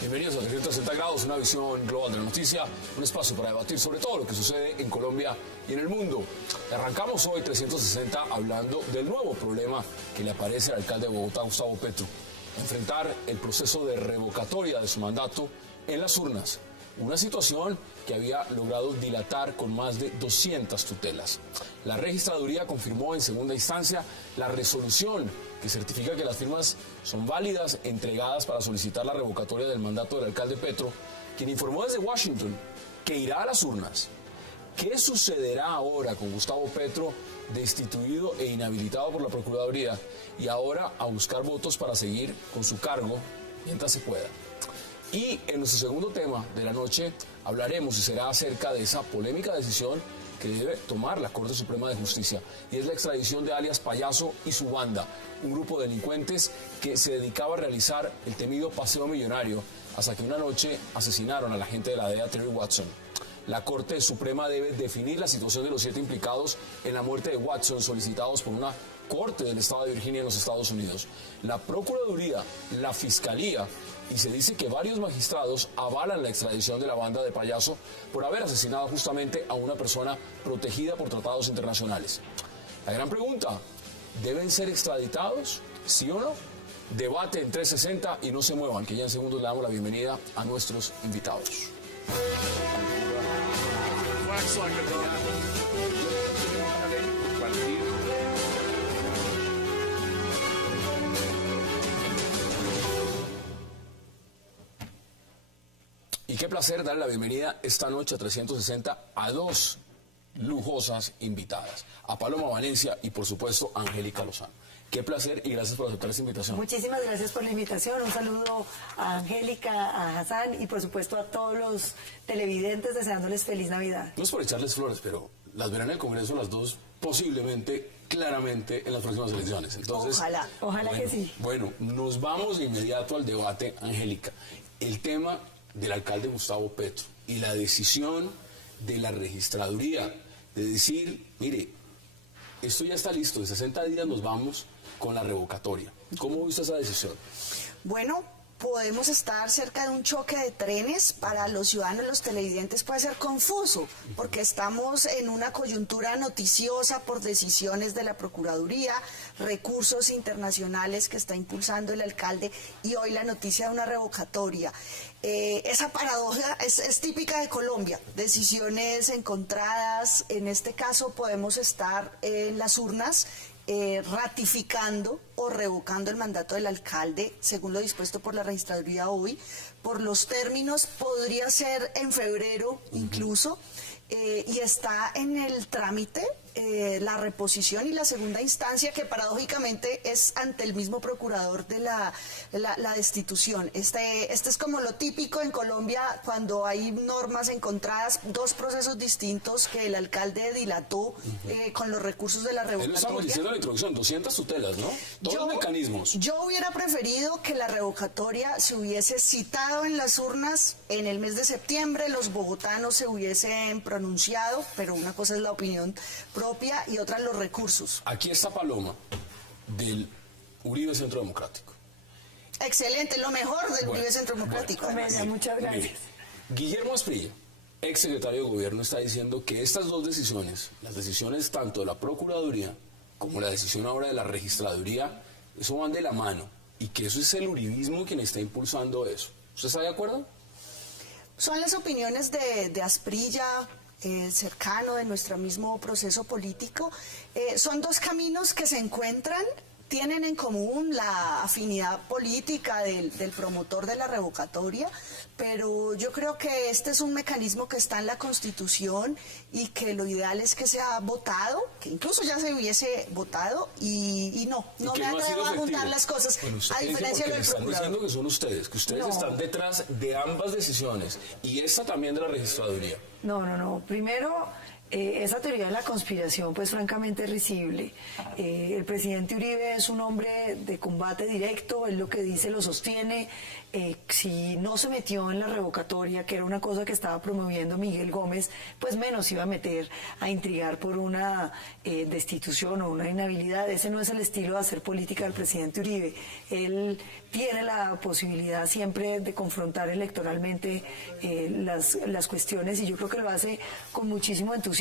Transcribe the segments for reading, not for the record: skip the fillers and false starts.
Bienvenidos a 360 grados, una visión global de la noticia, un espacio para debatir sobre todo lo que sucede en Colombia y en el mundo. Arrancamos hoy 360 hablando del nuevo problema que le aparece al alcalde de Bogotá, Gustavo Petro: enfrentar el proceso de revocatoria de su mandato en las urnas. Una situación que había logrado dilatar con más de 200 tutelas. La registraduría confirmó en segunda instancia la resolución que certifica que las firmas son válidas, entregadas para solicitar la revocatoria del mandato del alcalde Petro, quien informó desde Washington que irá a las urnas. ¿Qué sucederá ahora con Gustavo Petro, destituido e inhabilitado por la Procuraduría, y ahora a buscar votos para seguir con su cargo mientras se pueda? Y en nuestro segundo tema de la noche hablaremos, y será acerca de esa polémica decisión que debe tomar la Corte Suprema de Justicia, y es la extradición de alias Payaso y su banda, un grupo de delincuentes que se dedicaba a realizar el temido paseo millonario, hasta que una noche asesinaron al agente de la DEA, Terry Watson. La Corte Suprema debe definir la situación de los 7 implicados en la muerte de Watson, solicitados por una corte del estado de Virginia en los Estados Unidos. La Procuraduría, la Fiscalía, y se dice que varios magistrados avalan la extradición de la banda de Payaso por haber asesinado justamente a una persona protegida por tratados internacionales. La gran pregunta: ¿deben ser extraditados? ¿Sí o no? Debate en 360 y no se muevan, que ya en segundos le damos la bienvenida a nuestros invitados. Y qué placer darle la bienvenida esta noche a 360 a 2 lujosas invitadas, a Paloma Valencia y por supuesto a Angélica Lozano. Qué placer y gracias por aceptar esta invitación. Muchísimas gracias por la invitación. Un saludo a Angélica, a Hassan y por supuesto a todos los televidentes, deseándoles feliz Navidad. No es por echarles flores, pero las verán en el Congreso las dos posiblemente, claramente, en las próximas elecciones. Entonces, ojalá bueno, que sí. Bueno, nos vamos de inmediato al debate, Angélica. El tema del alcalde Gustavo Petro y la decisión de la registraduría de decir, mire, esto ya está listo, de 60 días nos vamos con la revocatoria. ¿Cómo viste esa decisión? Bueno, podemos estar cerca de un choque de trenes. Para los ciudadanos, los televidentes, puede ser confuso, porque estamos en una coyuntura noticiosa por decisiones de la Procuraduría, recursos internacionales que está impulsando el alcalde y hoy la noticia de una revocatoria. Esa paradoja es típica de Colombia, decisiones encontradas. En este caso podemos estar en las urnas ratificando o revocando el mandato del alcalde, según lo dispuesto por la registraduría hoy. Por los términos podría ser en febrero incluso, y está en el trámite la reposición y la segunda instancia, que paradójicamente es ante el mismo procurador de la destitución. Este es como lo típico en Colombia cuando hay normas encontradas, 2 procesos distintos que el alcalde dilató con los recursos de la revocatoria. Lo estamos diciendo en la introducción, 200 tutelas, ¿no? Todos los mecanismos. Yo hubiera preferido que la revocatoria se hubiese citado en las urnas en el mes de septiembre, los bogotanos se hubiesen pronunciado, pero una cosa es la opinión propia y otra los recursos. Aquí está Paloma, del Uribe Centro Democrático. Excelente, lo mejor del Uribe Centro Democrático. Muchas gracias. Guillermo Asprilla, ex secretario de Gobierno, está diciendo que estas 2 decisiones, las decisiones tanto de la Procuraduría como la decisión ahora de la Registraduría, eso van de la mano, y que eso es el uribismo quien está impulsando eso. ¿Usted está de acuerdo? Son las opiniones de Asprilla, cercano de nuestro mismo proceso político. Son 2 caminos que se encuentran, tienen en común la afinidad política del promotor de la revocatoria, pero yo creo que este es un mecanismo que está en la Constitución y que lo ideal es que sea votado, que incluso ya se hubiese votado, y no me atrevo a juntar las cosas, bueno, a diferencia del procurador. Están diciendo que son ustedes, están detrás de ambas decisiones, y esta también de la registraduría. No. Primero, Esa teoría de la conspiración, pues francamente es risible. El presidente Uribe es un hombre de combate directo, él lo que dice lo sostiene. Si no se metió en la revocatoria, que era una cosa que estaba promoviendo Miguel Gómez, pues menos iba a meter a intrigar por una destitución o una inhabilidad. Ese no es el estilo de hacer política del presidente Uribe. Él tiene la posibilidad siempre de confrontar electoralmente las cuestiones, y yo creo que lo hace con muchísimo entusiasmo.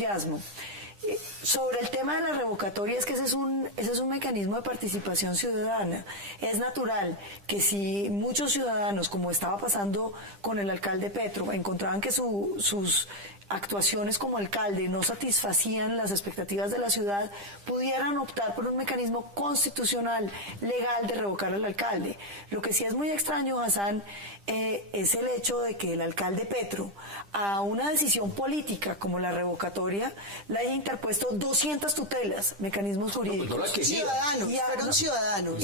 Sobre el tema de la revocatoria, es que ese es un mecanismo de participación ciudadana. Es natural que si muchos ciudadanos, como estaba pasando con el alcalde Petro, encontraban que sus actuaciones como alcalde no satisfacían las expectativas de la ciudad, pudieran optar por un mecanismo constitucional legal de revocar al alcalde. Lo que sí es muy extraño, Hassan, es el hecho de que el alcalde Petro, a una decisión política como la revocatoria, le haya interpuesto 200 tutelas, mecanismos jurídicos. Fueron ciudadanos.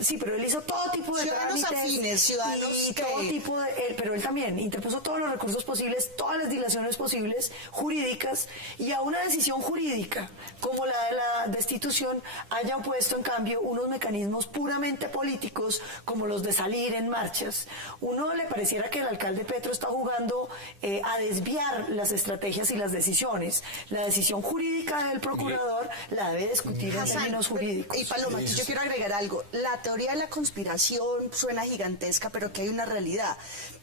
Sí, pero él hizo todo tipo de ciudadanos trámites, afines, ciudadanos y todo tipo de, pero él también interpuso todos los recursos posibles, todas las dilaciones posibles jurídicas, y a una decisión jurídica como la de la destitución hayan puesto en cambio unos mecanismos puramente políticos como los de salir en marchas. Uno le pareciera que el alcalde Petro está jugando a desviar las estrategias y las decisiones. La decisión jurídica del procurador la debe discutir en términos jurídicos. Y Paloma, yo quiero agregar algo. La teoría de la conspiración suena gigantesca, pero que hay una realidad.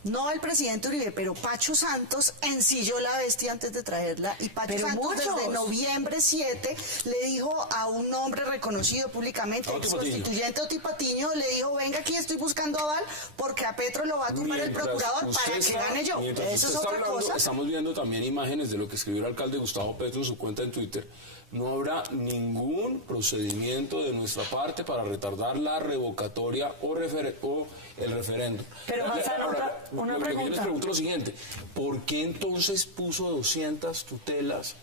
No el presidente Uribe, pero Pacho Santos ensilló la bestia antes de traerla, y Pacho Santos desde noviembre 7 le dijo a un hombre reconocido públicamente, ex constituyente Oti Patiño, le dijo: venga, aquí estoy buscando aval porque a Petro lo va a tumbar el procurador para que gane yo. Eso es otra cosa. Estamos viendo también imágenes de lo que escribió el alcalde Gustavo Petro en su cuenta en Twitter. No habrá ningún procedimiento de nuestra parte para retardar la revocatoria o el referéndum. Pero una pregunta. Yo les pregunto lo siguiente: ¿por qué entonces puso 200 tutelas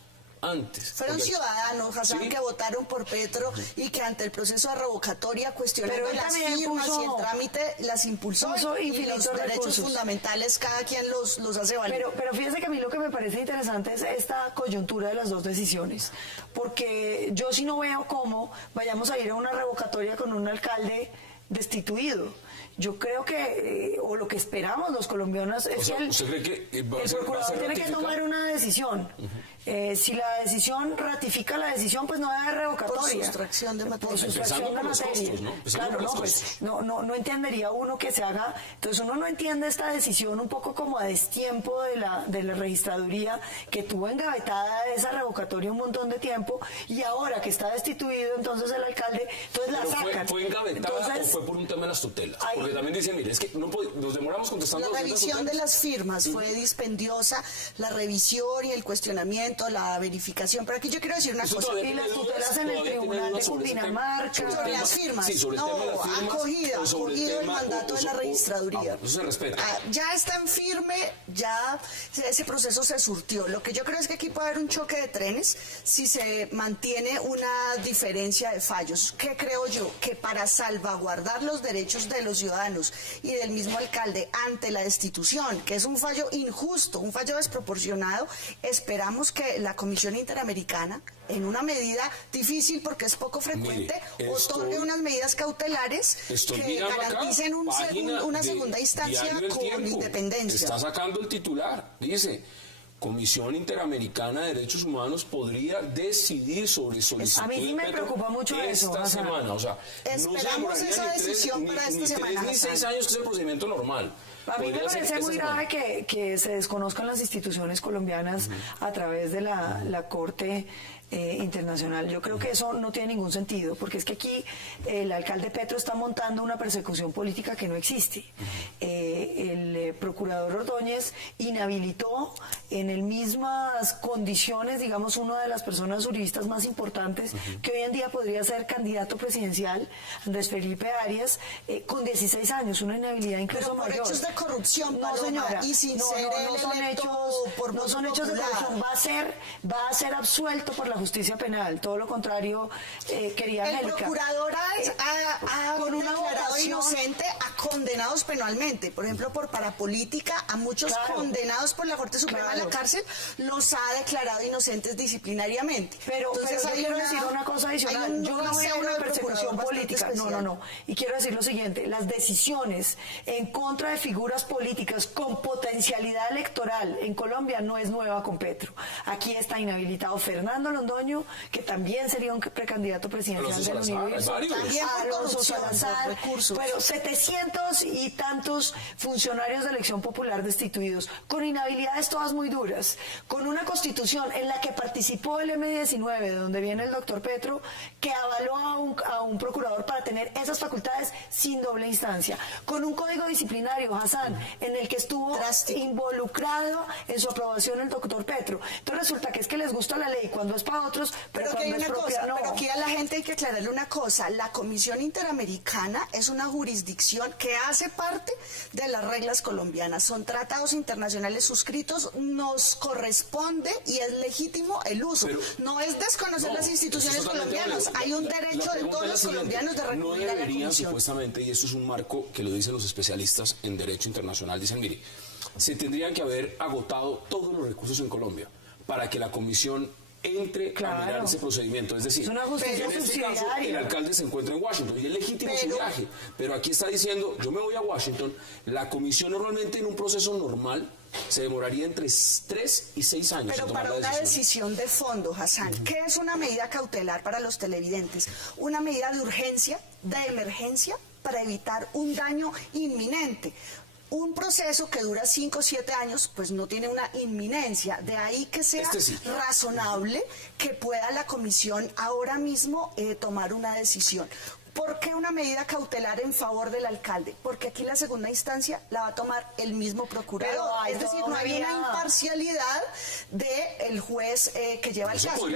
antes? Fueron ciudadanos, Hassan, ¿sí?, que votaron por Petro y que ante el proceso de revocatoria cuestionaron las firmas y el trámite las impulsó, y los derechos fundamentales cada quien los hace valer. Pero fíjense que a mí lo que me parece interesante es esta coyuntura de las dos decisiones, porque yo sí no veo cómo vayamos a ir a una revocatoria con un alcalde destituido. Yo creo que, o lo que esperamos los colombianos, es que el procurador tiene que tomar una decisión. Si la decisión ratifica la decisión, pues no debe haber revocatoria. Por sustracción de materia. Por sustracción de materia. Claro, no entendería uno que se haga. Entonces uno no entiende esta decisión un poco como a destiempo de la registraduría, que tuvo engavetada esa revocatoria un montón de tiempo, y ahora que está destituido entonces el alcalde, entonces la sacan. ¿Fue engavetada o fue por un tema de las tutelas? Porque también dicen, mire, es que nos demoramos contestando. La revisión de las firmas fue dispendiosa, la revisión y el cuestionamiento, la verificación. Pero aquí yo quiero decir una cosa. Y las tutelas en el tribunal de Cundinamarca. Sobre las firmas. Acogido el mandato de la registraduría. Eso se respeta. Ya está en firme, ya ese proceso se surtió. Lo que yo creo es que aquí puede haber un choque de trenes si se mantiene una diferencia de fallos. ¿Qué creo yo? Que para salvaguardar los derechos de los ciudadanos y del mismo alcalde ante la destitución, que es un fallo injusto, un fallo desproporcionado, esperamos que la Comisión Interamericana, en una medida difícil porque es poco frecuente, otorgue unas medidas cautelares que garanticen una segunda instancia con independencia. Está sacando el titular, dice: Comisión Interamericana de Derechos Humanos podría decidir sobre solicitud. A mí sí me preocupa mucho esta semana. O sea, esperamos esa decisión para esta semana. Ni 6 años, que es el procedimiento normal. A mí me parece muy grave que se desconozcan las instituciones colombianas a través de la Corte Internacional. Yo creo que eso no tiene ningún sentido, porque es que aquí el alcalde Petro está montando una persecución política que no existe. El procurador Ordóñez inhabilitó en el mismas condiciones, digamos, una de las personas juristas más importantes que hoy en día podría ser candidato presidencial, Andrés Felipe Arias, con 16 años, una inhabilidad incluso mayor. Pero por hechos de corrupción, no, señora, y sin ser no son hechos de corrupción. Va a ser absuelto por la justicia penal. Todo lo contrario, quería Angélica. El procurador ha con una declarado votación inocente a condenados penalmente, por ejemplo, por parapolítica, a muchos condenados por la Corte Suprema a la cárcel, los ha declarado inocentes disciplinariamente. Pero yo quiero decir una cosa adicional, yo no veo una persecución política, no. Y quiero decir lo siguiente, las decisiones en contra de figuras políticas con potencialidad electoral en Colombia no es nueva con Petro. Aquí está inhabilitado Fernando Londoño, que también sería un precandidato presidencial del Universo. Alonso Salazar, pero 700 y tantos funcionarios de elección popular destituidos, con inhabilidades todas muy duras, con una constitución en la que participó el M19, de donde viene el doctor Petro, que avaló a un procurador para tener esas facultades sin doble instancia, con un código disciplinario, Hassan, en el que estuvo involucrado en su aprobación el doctor Petro. Entonces resulta que es que les gusta la ley cuando es para otros, pero cuando es propia, no. Pero aquí a la gente hay que aclararle una cosa, la Comisión Interamericana es una jurisdicción que hace parte de las reglas colombianas, son tratados internacionales suscritos, nos corresponde y es legítimo el uso. Pero, no es desconocer las instituciones colombianas, hay un derecho de todos los colombianos de recurrir a la Comisión. Supuestamente, y esto es un marco que lo dicen los especialistas en derecho internacional, dicen, mire, se tendrían que haber agotado todos los recursos en Colombia para que la Comisión entre a mirar ese procedimiento. Es decir, es una justicia en este caso, el alcalde se encuentra en Washington y es legítimo su viaje, pero aquí está diciendo, yo me voy a Washington, la comisión normalmente en un proceso normal se demoraría entre 3 y 6 años. Pero para una decisión de fondo, Hassan, ¿qué es una medida cautelar para los televidentes? Una medida de urgencia, de emergencia, para evitar un daño inminente. Un proceso que dura 5 o 7 años, pues no tiene una inminencia. De ahí que sea razonable que pueda la comisión ahora mismo tomar una decisión. ¿Por qué una medida cautelar en favor del alcalde? Porque aquí la segunda instancia la va a tomar el mismo procurador. Es decir, no hay una imparcialidad del juez que lleva el caso.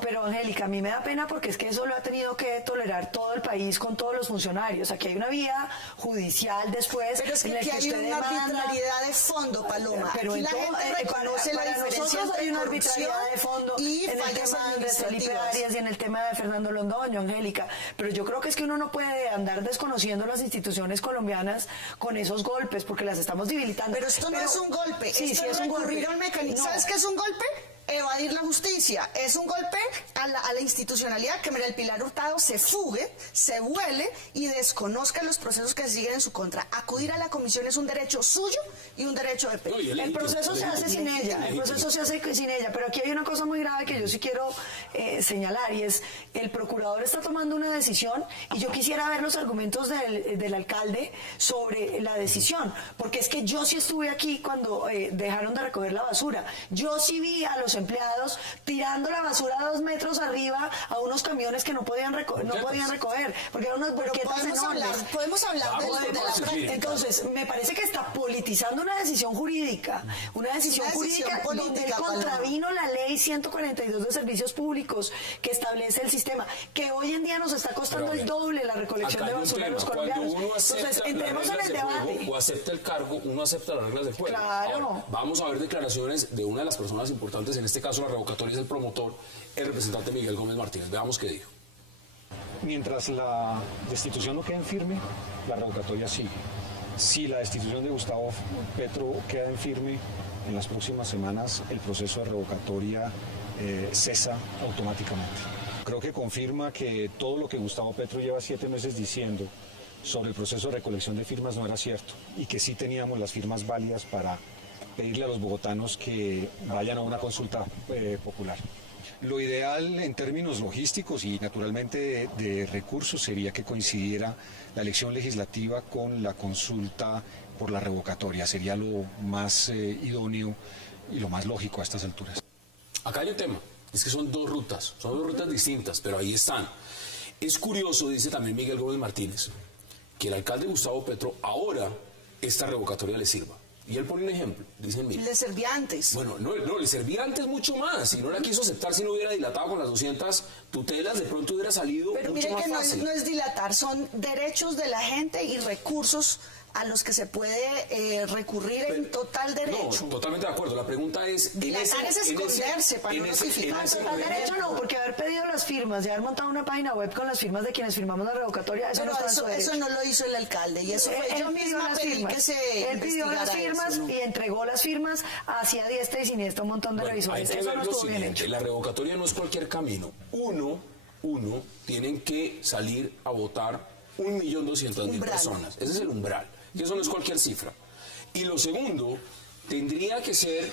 Pero Angélica, a mí me da pena porque es que eso lo ha tenido que tolerar todo el país con todos los funcionarios. Aquí hay una vía judicial después. Pero es que aquí hay una arbitrariedad de fondo, Paloma. Pero aquí la gente reconoce la diferencia entre una arbitrariedad de fondo y en el tema de Felipe Arias y en el tema de Fernando Londoño, Angélica. Pero yo creo que es que uno no puede andar desconociendo las instituciones colombianas con esos golpes, porque las estamos debilitando. Pero esto no es un golpe, esto es recurrir al mecanismo. ¿Sabes qué es un golpe? Evadir la justicia. Es un golpe a la institucionalidad, que María del Pilar Hurtado se fugue, se vuele y desconozca los procesos que se siguen en su contra. Acudir a la comisión es un derecho suyo y un derecho de Petro. El proceso se hace sin ella, pero aquí hay una cosa muy grave que yo sí quiero señalar, y es el procurador está tomando una decisión y yo quisiera ver los argumentos del alcalde sobre la decisión, porque es que yo sí estuve aquí cuando dejaron de recoger la basura. Yo sí vi a los empleados tirando la basura 2 metros arriba a unos camiones que no podían recoger, porque eran unas banquetas enormes. Podemos hablar de la práctica. Entonces, me parece que está politizando una decisión jurídica, donde contravino la ley 142 de servicios públicos que establece el sistema, que hoy en día nos está costando el doble la recolección de basura de los colombianos. Entonces, entremos en el debate. O acepta el cargo, uno acepta las reglas del juego. Claro. Ahora, vamos a ver declaraciones de una de las personas importantes, en este caso la revocatoria es el promotor, el representante Miguel Gómez Martínez. Veamos qué dijo. Mientras la destitución no quede en firme, la revocatoria sigue. Si la destitución de Gustavo Petro queda en firme, en las próximas semanas el proceso de revocatoria cesa automáticamente. Creo que confirma que todo lo que Gustavo Petro lleva 7 meses diciendo sobre el proceso de recolección de firmas no era cierto, y que sí teníamos las firmas válidas para pedirle a los bogotanos que vayan a una consulta popular. Lo ideal en términos logísticos y naturalmente de recursos sería que coincidiera la elección legislativa con la consulta por la revocatoria. Sería lo más idóneo y lo más lógico a estas alturas. Acá hay un tema, es que son dos rutas distintas, pero ahí están. Es curioso, dice también Miguel Gómez Martínez, que el alcalde Gustavo Petro ahora esta revocatoria le sirva. Y él pone un ejemplo, dicen, mira, le servía antes. Bueno, no, le servía antes mucho más. Si no la quiso aceptar, si no hubiera dilatado con las 200 tutelas, de pronto hubiera salido pero mucho más fácil. Pero mire que no es dilatar, son derechos de la gente y recursos a los que se puede recurrir en total derecho. No, totalmente de acuerdo. La pregunta es... Dilatar es esconderse para no notificar. Total derecho no, porque haber pedido las firmas y haber montado una página web con las firmas de quienes firmamos la revocatoria, eso pero no está en su derecho. eso no lo hizo el alcalde, y eso fue yo misma pedí que se Él pidió las firmas eso, ¿no? y entregó las firmas hacia diestra y siniestra un montón de revisores. Hay que Eso ver no lo estuvo bien siguiente, hecho. la revocatoria no es cualquier camino. Uno, tienen que salir a votar 1.200.000 personas. Ese es el umbral. Y eso no es cualquier cifra. Y lo segundo, tendría que ser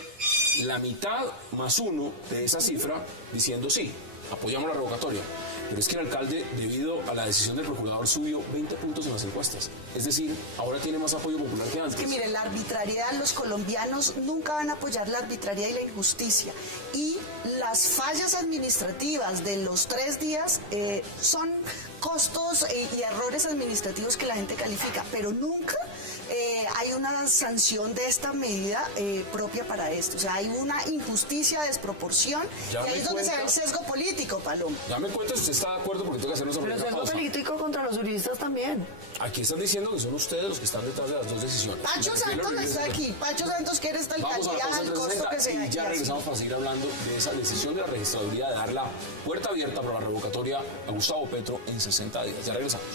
la mitad más uno de esa cifra diciendo sí, apoyamos la revocatoria. Pero es que el alcalde, debido a la decisión del procurador, subió 20 puntos en las encuestas. Es decir, ahora tiene más apoyo popular que antes. Es que mire, la arbitrariedad, los colombianos nunca van a apoyar la arbitrariedad y la injusticia. Y las fallas administrativas de los 3 días son costos y errores administrativos que la gente califica, pero nunca hay una sanción de esta medida propia para esto. O sea, hay una injusticia, desproporción, y ahí es donde se ve el sesgo político, Paloma. Ya me cuenta si usted está de acuerdo, porque tengo que hacer nuestra Pero primera sesgo pausa. político contra los juristas también. Aquí están diciendo que son ustedes los que están detrás de las dos decisiones. Pacho Santos no está aquí. Pacho Santos quiere esta Vamos a la alcaldía pausa al en costo que 360 sea. y ya regresamos para seguir hablando de esa decisión de la registraduría de dar la puerta abierta para la revocatoria a Gustavo Petro en 60 días. Ya regresamos.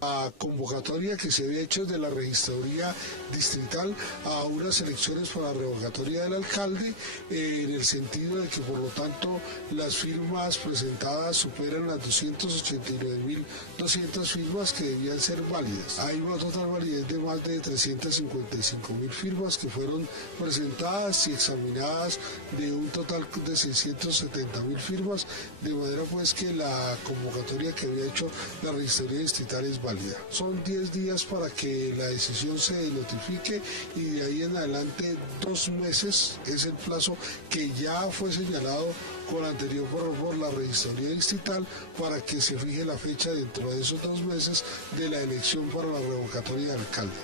La convocatoria que se había hecho de la registraduría distrital a unas elecciones para la revocatoria del alcalde, en el sentido de que por lo tanto las firmas presentadas superan las 289.200 firmas que debían ser válidas. Hay una total validez de más de 355.000 firmas que fueron presentadas y examinadas de un total de 670.000 firmas, de manera pues que la convocatoria que había hecho la registraduría distrital es válida. Son 10 días para que la decisión se notifique y de ahí en adelante 2 meses es el plazo que ya fue señalado con anterior por la registraduría distrital para que se fije la fecha dentro de esos 2 meses de la elección para la revocatoria del alcalde.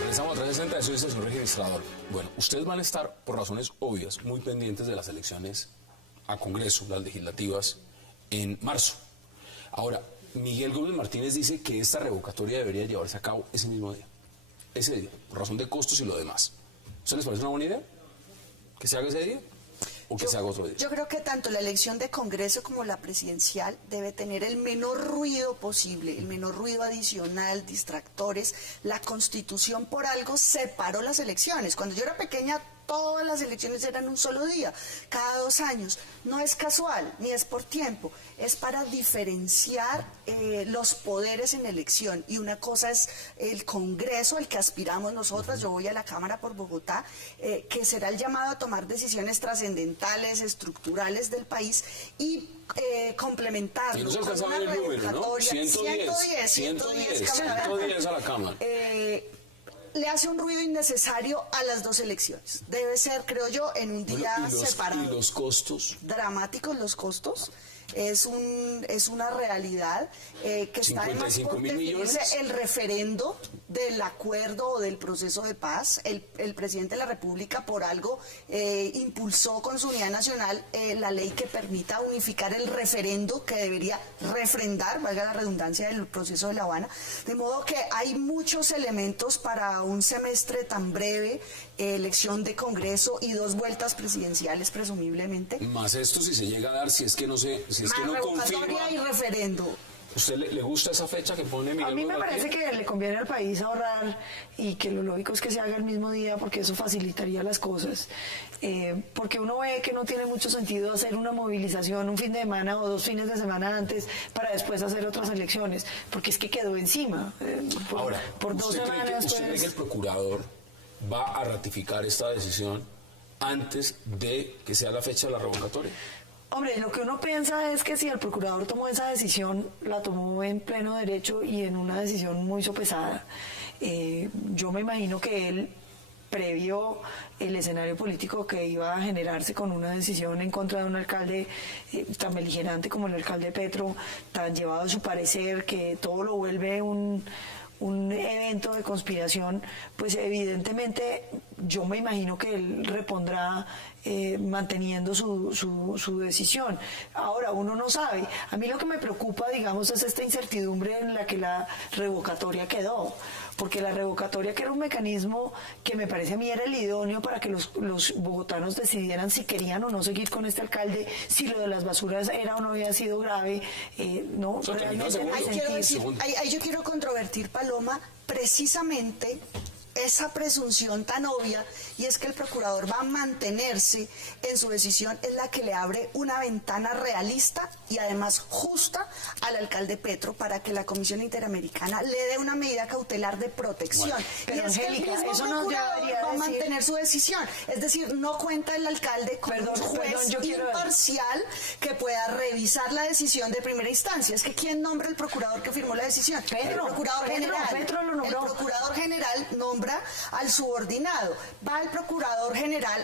Regresamos a 360, eso es el señor registrador. Bueno, ustedes van a estar, por razones obvias, muy pendientes de las elecciones a Congreso, las legislativas, en marzo. Ahora, Miguel Gómez Martínez dice que esta revocatoria debería llevarse a cabo ese mismo día. Ese día, por razón de costos y lo demás. ¿Eso les parece una buena idea? ¿Que se haga ese día? ¿O que se haga otro día? Yo creo que tanto la elección de Congreso como la presidencial debe tener el menor ruido posible, el menor ruido adicional, distractores. La Constitución por algo separó las elecciones. Cuando yo era pequeña, todas las elecciones eran un solo día, cada 2 años. No es casual, ni es por tiempo, es para diferenciar los poderes en elección. Y una cosa es el Congreso al que aspiramos nosotras, yo voy a la Cámara por Bogotá, que será el llamado a tomar decisiones trascendentales, estructurales del país y complementarlo. Y no se alcanza a ver el número, ¿no? 110 a la Cámara. Le hace un ruido innecesario a las 2 elecciones. Debe ser, creo yo, en un día separado. ¿Y los costos? Dramáticos los costos. Es una realidad que está además por definirse el referendo del acuerdo o del proceso de paz. El presidente de la República por algo impulsó con su unidad nacional la ley que permita unificar el referendo que debería refrendar, valga la redundancia, del proceso de La Habana. De modo que hay muchos elementos para un semestre tan breve, elección de Congreso y 2 vueltas presidenciales presumiblemente. Más esto si se llega a dar, si es que no revocatoria y referendo. ¿Usted le gusta esa fecha que pone Miguel? A mí me parece que le conviene al país ahorrar y que lo lógico es que se haga el mismo día porque eso facilitaría las cosas. Porque uno ve que no tiene mucho sentido hacer una movilización un fin de semana o 2 fines de semana antes para después hacer otras elecciones, porque es que quedó encima. Ahora, por 2 semanas. ¿Usted cree que el procurador va a ratificar esta decisión antes de que sea la fecha de la revocatoria? Hombre, lo que uno piensa es que si el procurador tomó esa decisión, la tomó en pleno derecho y en una decisión muy sopesada. Yo me imagino que él previó el escenario político que iba a generarse con una decisión en contra de un alcalde tan beligerante como el alcalde Petro, tan llevado a su parecer, que todo lo vuelve un evento de conspiración, pues evidentemente yo me imagino que él repondrá manteniendo su decisión. Ahora, uno no sabe. A mí lo que me preocupa, digamos, es esta incertidumbre en la que la revocatoria quedó. Porque la revocatoria, que era un mecanismo que me parece a mí era el idóneo para que los bogotanos decidieran si querían o no seguir con este alcalde, si lo de las basuras era o no había sido grave, no, realmente ahí yo quiero controvertir, Paloma, precisamente esa presunción tan obvia, y es que el procurador va a mantenerse en su decisión, es la que le abre una ventana realista y además justa al alcalde Petro para que la Comisión Interamericana le dé una medida cautelar de protección. Bueno, pero y es Angélica, que el mismo eso no procurador debería va a decir... mantener su decisión. Es decir, no cuenta el alcalde con un juez imparcial que pueda revisar la decisión de primera instancia. Es que ¿quién nombra el procurador que firmó la decisión? El procurador general. Petro lo nombró. El procurador general nombra al subordinado. Va el procurador general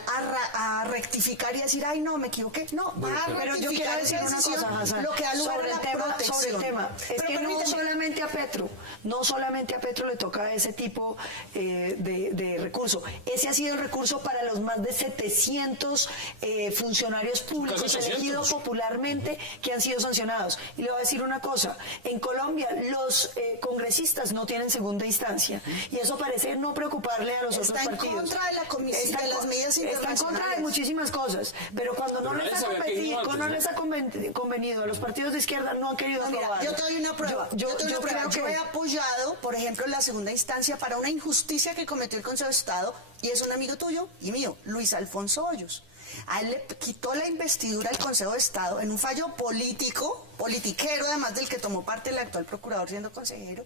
a rectificar y decir, ay, no, me equivoqué. No, va a rectificar. Pero yo quiero decir una cosa, Hassan, lo que da lugar sobre a la protección. Sobre el tema. Es que no solamente a Petro le toca ese tipo de recurso. Ese ha sido el recurso para los más de 700 funcionarios públicos elegidos popularmente que han sido sancionados. Y le voy a decir una cosa, en Colombia los congresistas no tienen segunda instancia, y eso parece no preocuparle a los otros partidos. Está en contra de la comisión, de las medidas internacionales. Está en contra de muchísimas cosas, pero cuando no les ha convenido a los partidos de izquierda, no han querido aprobarlo. Yo te doy una prueba. Yo he apoyado, por ejemplo, en la segunda instancia para una injusticia que cometió el Consejo de Estado, y es un amigo tuyo y mío, Luis Alfonso Hoyos. A él le quitó la investidura al Consejo de Estado en un fallo politiquero, además del que tomó parte el actual procurador siendo consejero,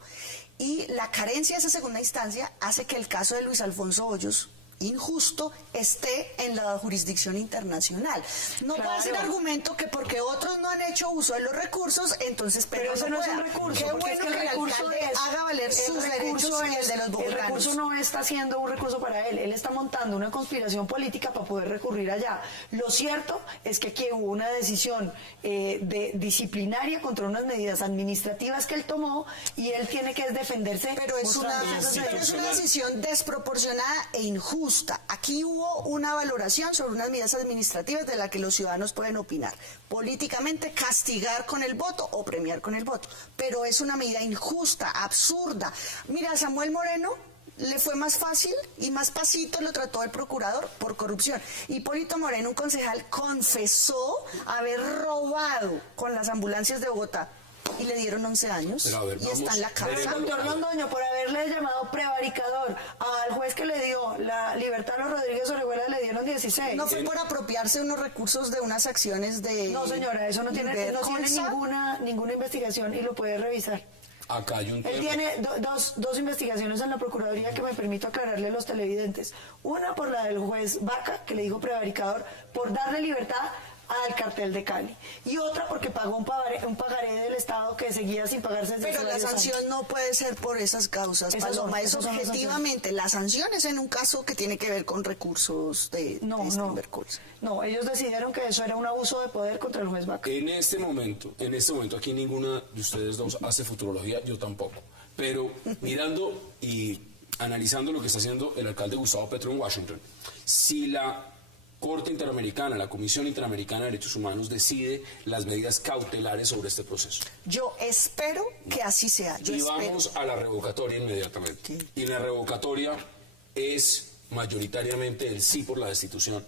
y la carencia de esa segunda instancia hace que el caso de Luis Alfonso Hoyos, injusto, esté en la jurisdicción internacional. No puede ser argumento que porque otros no han hecho uso de los recursos, entonces pero eso no es un recurso. Qué bueno que el alcalde haga valer sus derechos y el de los bogotanos. El recurso no está siendo un recurso para él está montando una conspiración política para poder recurrir allá. Lo cierto es que aquí hubo una decisión disciplinaria contra unas medidas administrativas que él tomó, y él tiene que defenderse. Pero es una decisión desproporcionada e injusta. Aquí hubo una valoración sobre unas medidas administrativas de las que los ciudadanos pueden opinar. Políticamente, castigar con el voto o premiar con el voto. Pero es una medida injusta, absurda. Mira, a Samuel Moreno le fue más fácil y más pasito lo trató el procurador por corrupción. Hipólito Moreno, un concejal, confesó haber robado con las ambulancias de Bogotá. Y le dieron 11 años y está en la cárcel. Doctor Londoño, por haberle llamado prevaricador al juez que le dio la libertad a los Rodríguez Orejuela, le dieron 16. No fue por apropiarse unos recursos de unas acciones de... No, señora, eso no tiene ninguna investigación, y lo puede revisar. Acá hay un tema. Él tiene dos investigaciones en la Procuraduría que me permito aclararle a los televidentes. Una por la del juez Vaca, que le dijo prevaricador, por darle libertad al cartel de Cali, y otra porque pagó un pagaré del Estado que seguía sin pagarse desde Pero la sanción no puede ser por esas causas, Paloma. Es objetivamente, la sanción es en un caso que tiene que ver con recursos de No, ellos decidieron que eso era un abuso de poder contra el juez Vaca. En este momento, aquí ninguna de ustedes dos hace futurología, yo tampoco. Pero mirando y analizando lo que está haciendo el alcalde Gustavo Petro en Washington, si la Corte Interamericana, la Comisión Interamericana de Derechos Humanos decide las medidas cautelares sobre este proceso. Yo espero que así sea. Vamos a la revocatoria inmediatamente. Y la revocatoria es mayoritariamente el sí por la destitución.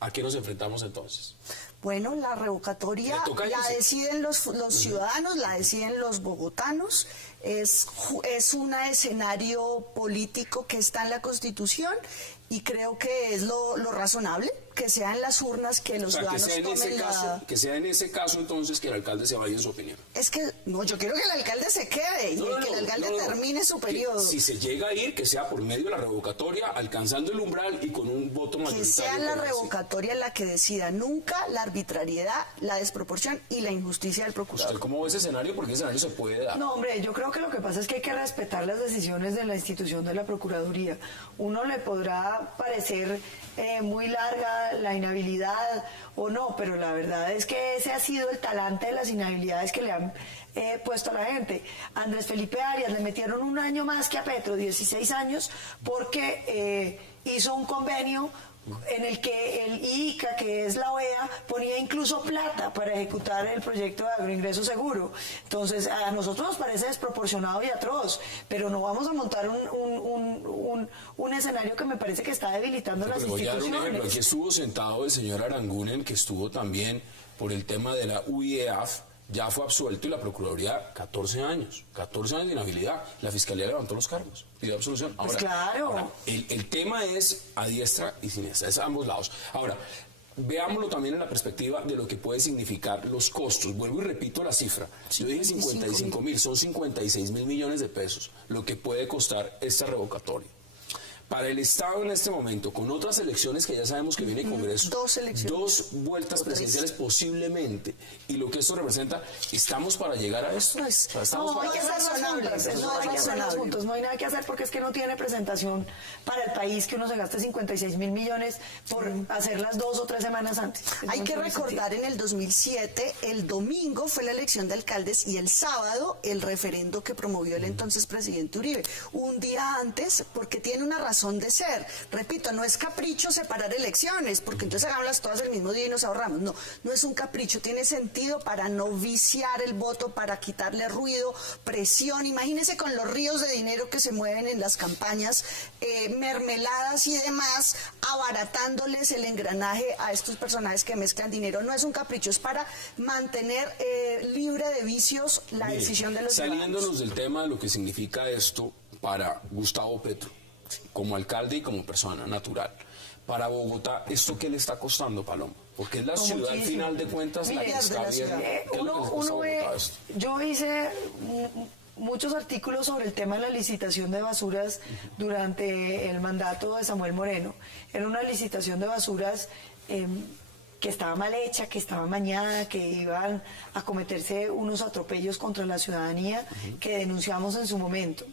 ¿A qué nos enfrentamos entonces? Bueno, la revocatoria la deciden los ciudadanos, la deciden los bogotanos. Es un escenario político que está en la Constitución, y creo que es lo razonable, que sea en las urnas, que los ciudadanos tomen que sea en ese caso entonces que el alcalde se vaya en su opinión. Es que, no, yo quiero que el alcalde se quede que el alcalde termine su periodo. Si se llega a ir, que sea por medio de la revocatoria, alcanzando el umbral y con un voto mayoritario. Que sea la revocatoria la que decida, nunca la arbitrariedad, la desproporción y la injusticia del procurador. ¿Usted cómo ve ese escenario? Porque ese escenario se puede dar. No, hombre, yo creo que lo que pasa es que hay que respetar las decisiones de la institución de la Procuraduría. Uno le podrá parecer muy larga la inhabilidad o no, pero la verdad es que ese ha sido el talante de las inhabilidades que le han puesto a la gente. Andrés Felipe Arias le metieron un año más que a Petro, 16 años, porque hizo un convenio en el que el IICA, que es la OEA, ponía incluso plata para ejecutar el proyecto de agroingreso seguro. Entonces, a nosotros nos parece desproporcionado y atroz, pero no vamos a montar un escenario que me parece que está debilitando las voy a dar un ejemplo. instituciones. Aquí estuvo sentado el señor Aranguren, que estuvo también por el tema de la UIEAF, ya fue absuelto y la Procuraduría 14 años de inhabilidad. La Fiscalía levantó los cargos, pidió absolución. Ahora, Pues claro. Ahora, el tema es a diestra y siniestra, es a ambos lados. Ahora, veámoslo también en la perspectiva de lo que puede significar los costos. Vuelvo y repito la cifra. Yo dije 55.000, son 56.000 millones de pesos lo que puede costar esta revocatoria. Para el Estado en este momento, con otras elecciones que ya sabemos que viene el Congreso, 2 elecciones. 2 vueltas presidenciales posiblemente, y lo que esto representa, ¿estamos para llegar a esto? Pues, O sea, ¿estamos No, para hay que hacer las juntas, hay que hacer las juntas, no hay nada que hacer porque es que no tiene presentación para el país que uno se gaste 56.000 millones por hacerlas 2 o 3 semanas antes. Hay No que tiene recordar en el 2007, el domingo fue la elección de alcaldes y el sábado el referendo que promovió el entonces presidente Uribe. Un día antes, porque tiene una razón de ser. Repito, no es capricho separar elecciones, porque entonces hagámoslas todas el mismo día y nos ahorramos. No, no es un capricho, tiene sentido para no viciar el voto, para quitarle ruido, presión. Imagínense con los ríos de dinero que se mueven en las campañas, mermeladas y demás, abaratándoles el engranaje a estos personajes que mezclan dinero. No es un capricho, es para mantener libre de vicios la Mire, decisión de los ciudadanos. saliéndonos del tema de lo que significa esto para Gustavo Petro, como alcalde y como persona natural. Para Bogotá, ¿esto qué le está costando, Paloma? Porque es la ciudad, al muchísimo. final de cuentas, la que Mire, está viendo. ¿Qué es lo que les cuesta uno a ve, Bogotá esto? yo hice muchos artículos sobre el tema de la licitación de basuras durante el mandato de Samuel Moreno. Era una licitación de basuras que estaba mal hecha, que estaba mañada, que iban a cometerse unos atropellos contra la ciudadanía que denunciamos en su momento.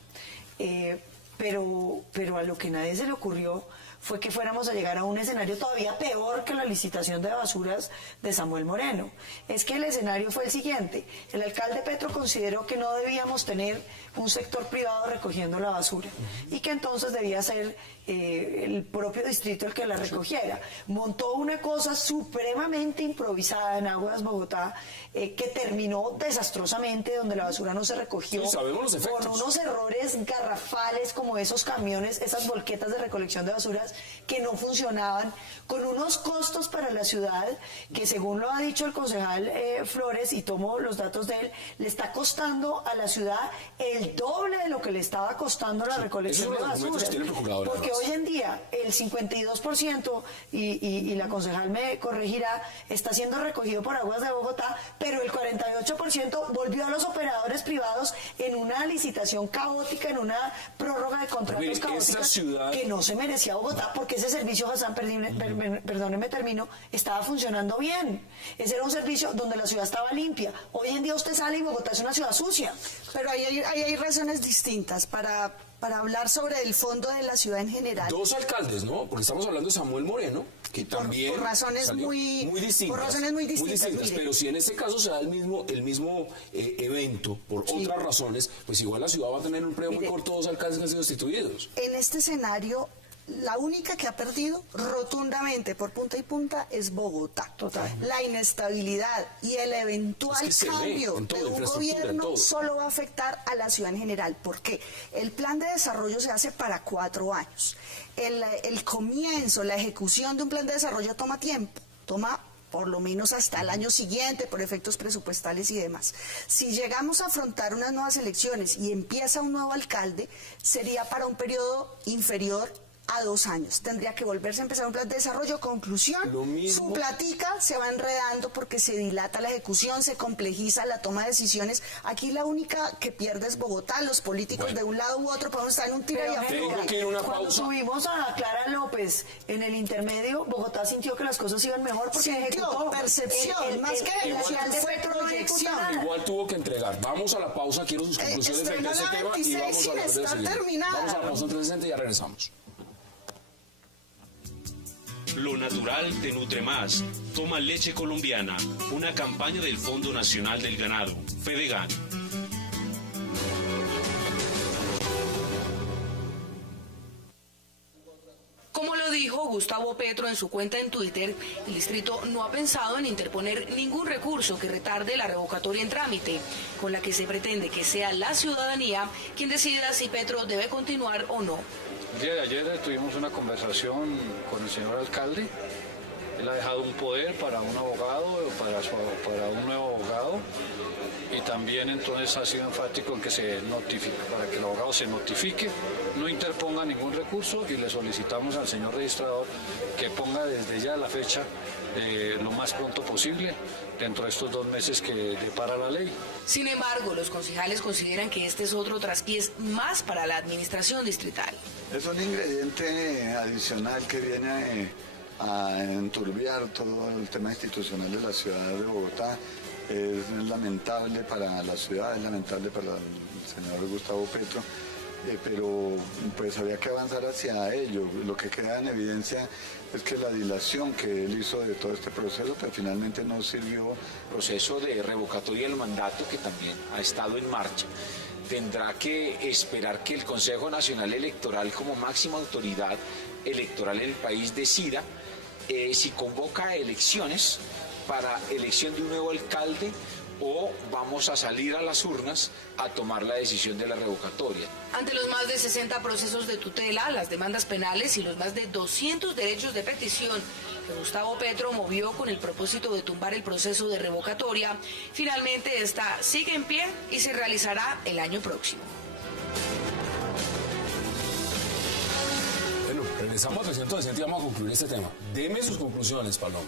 Pero a lo que nadie se le ocurrió fue que fuéramos a llegar a un escenario todavía peor que la licitación de basuras de Samuel Moreno. Es que el escenario fue el siguiente: el alcalde Petro consideró que no debíamos tener un sector privado recogiendo la basura y que entonces debía ser el propio distrito el que la recogiera. Montó una cosa supremamente improvisada en Aguas Bogotá que terminó desastrosamente, donde la basura no se recogió, Sí, sabemos los efectos. con unos errores garrafales como esos camiones, esas volquetas de recolección de basuras que no funcionaban, con unos costos para la ciudad que, según lo ha dicho el concejal Flores, y tomo los datos de él, le está costando a la ciudad el doble de lo que le estaba costando la recolección de esos son los argumentos basura. que tiene el procurador, Porque además. hoy en día el 52%, y la concejal me corregirá, está siendo recogido por Aguas de Bogotá, pero el 48% volvió a los operadores privados en una licitación caótica, en una prórroga de contratos Mire, esta caótica ciudad- que no se merecía Bogotá, porque ese servicio, Hassan, perdóneme, termino, estaba funcionando bien. Ese era un servicio donde la ciudad estaba limpia. Hoy en día usted sale y Bogotá es una ciudad sucia. Pero ahí hay razones distintas para hablar sobre el fondo de la ciudad en general. 2 alcaldes, ¿no? Porque estamos hablando de Samuel Moreno, que también por razones salió muy distintas. por razones muy distintas, mire. Pero si en este caso se da el mismo evento, por otras razones, pues igual la ciudad va a tener un periodo muy Mire. corto, 2 alcaldes que han sido destituidos. En este escenario, la única que ha perdido rotundamente por punta y punta es Bogotá. Total. La inestabilidad y el eventual Es que se ve cambio en todo, de un infraestructura, en gobierno todo. solo va a afectar a la ciudad en general. ¿Por qué? El plan de desarrollo se hace para 4 años. El comienzo, la ejecución de un plan de desarrollo toma tiempo, toma por lo menos hasta el año siguiente, por efectos presupuestales y demás. Si llegamos a afrontar unas nuevas elecciones y empieza un nuevo alcalde, sería para un periodo inferior a 2 años. Tendría que volverse a empezar un plan de desarrollo. Conclusión, Lo mismo. su platica se va enredando porque se dilata la ejecución, se complejiza la toma de decisiones. Aquí la única que pierde es Bogotá. Los políticos Bueno. de un lado u otro podemos estar en un tira y Pero, afloja. Tengo que ir a una cuando pausa. subimos a Clara López en el intermedio, Bogotá sintió que las cosas iban mejor porque Sintió, ejecutó. percepción, más que el alcalde fue Petro no ejecutó proyección. nada. Igual tuvo que entregar. Vamos a la pausa, quiero sus conclusiones frente a estrenó ese la tema y 26 vamos a sin hablar de estar eso. terminada. Vamos a la pausa en 360 y ya regresamos. Lo natural te nutre más. Toma leche colombiana. Una campaña del Fondo Nacional del Ganado. Fedegan. Como lo dijo Gustavo Petro en su cuenta en Twitter, el distrito no ha pensado en interponer ningún recurso que retarde la revocatoria en trámite, con la que se pretende que sea la ciudadanía quien decida si Petro debe continuar o no. El día de ayer tuvimos una conversación con el señor alcalde. Él ha dejado un poder para un abogado, para un nuevo abogado, y también entonces ha sido enfático en que se notifique, para que el abogado se notifique, no interponga ningún recurso, y le solicitamos al señor registrador que ponga desde ya la fecha lo más pronto posible, dentro de estos 2 meses que depara la ley. Sin embargo, los concejales consideran que este es otro traspiés más para la administración distrital. Es un ingrediente adicional que viene a enturbiar todo el tema institucional de la ciudad de Bogotá. Es lamentable para la ciudad, es lamentable para el señor Gustavo Petro, pero pues había que avanzar hacia ello. Lo que queda en evidencia es que la dilación que él hizo de todo este proceso pues finalmente no sirvió. Proceso de revocatoria del mandato que también ha estado en marcha. Tendrá que esperar que el Consejo Nacional Electoral, como máxima autoridad electoral en el país, decida si convoca elecciones para elección de un nuevo alcalde o vamos a salir a las urnas a tomar la decisión de la revocatoria. Ante los más de 60 procesos de tutela, las demandas penales y los más de 200 derechos de petición que Gustavo Petro movió con el propósito de tumbar el proceso de revocatoria, finalmente esta sigue en pie y se realizará el año próximo. Bueno, regresamos a 360 y vamos a concluir este tema. Deme sus conclusiones, Paloma.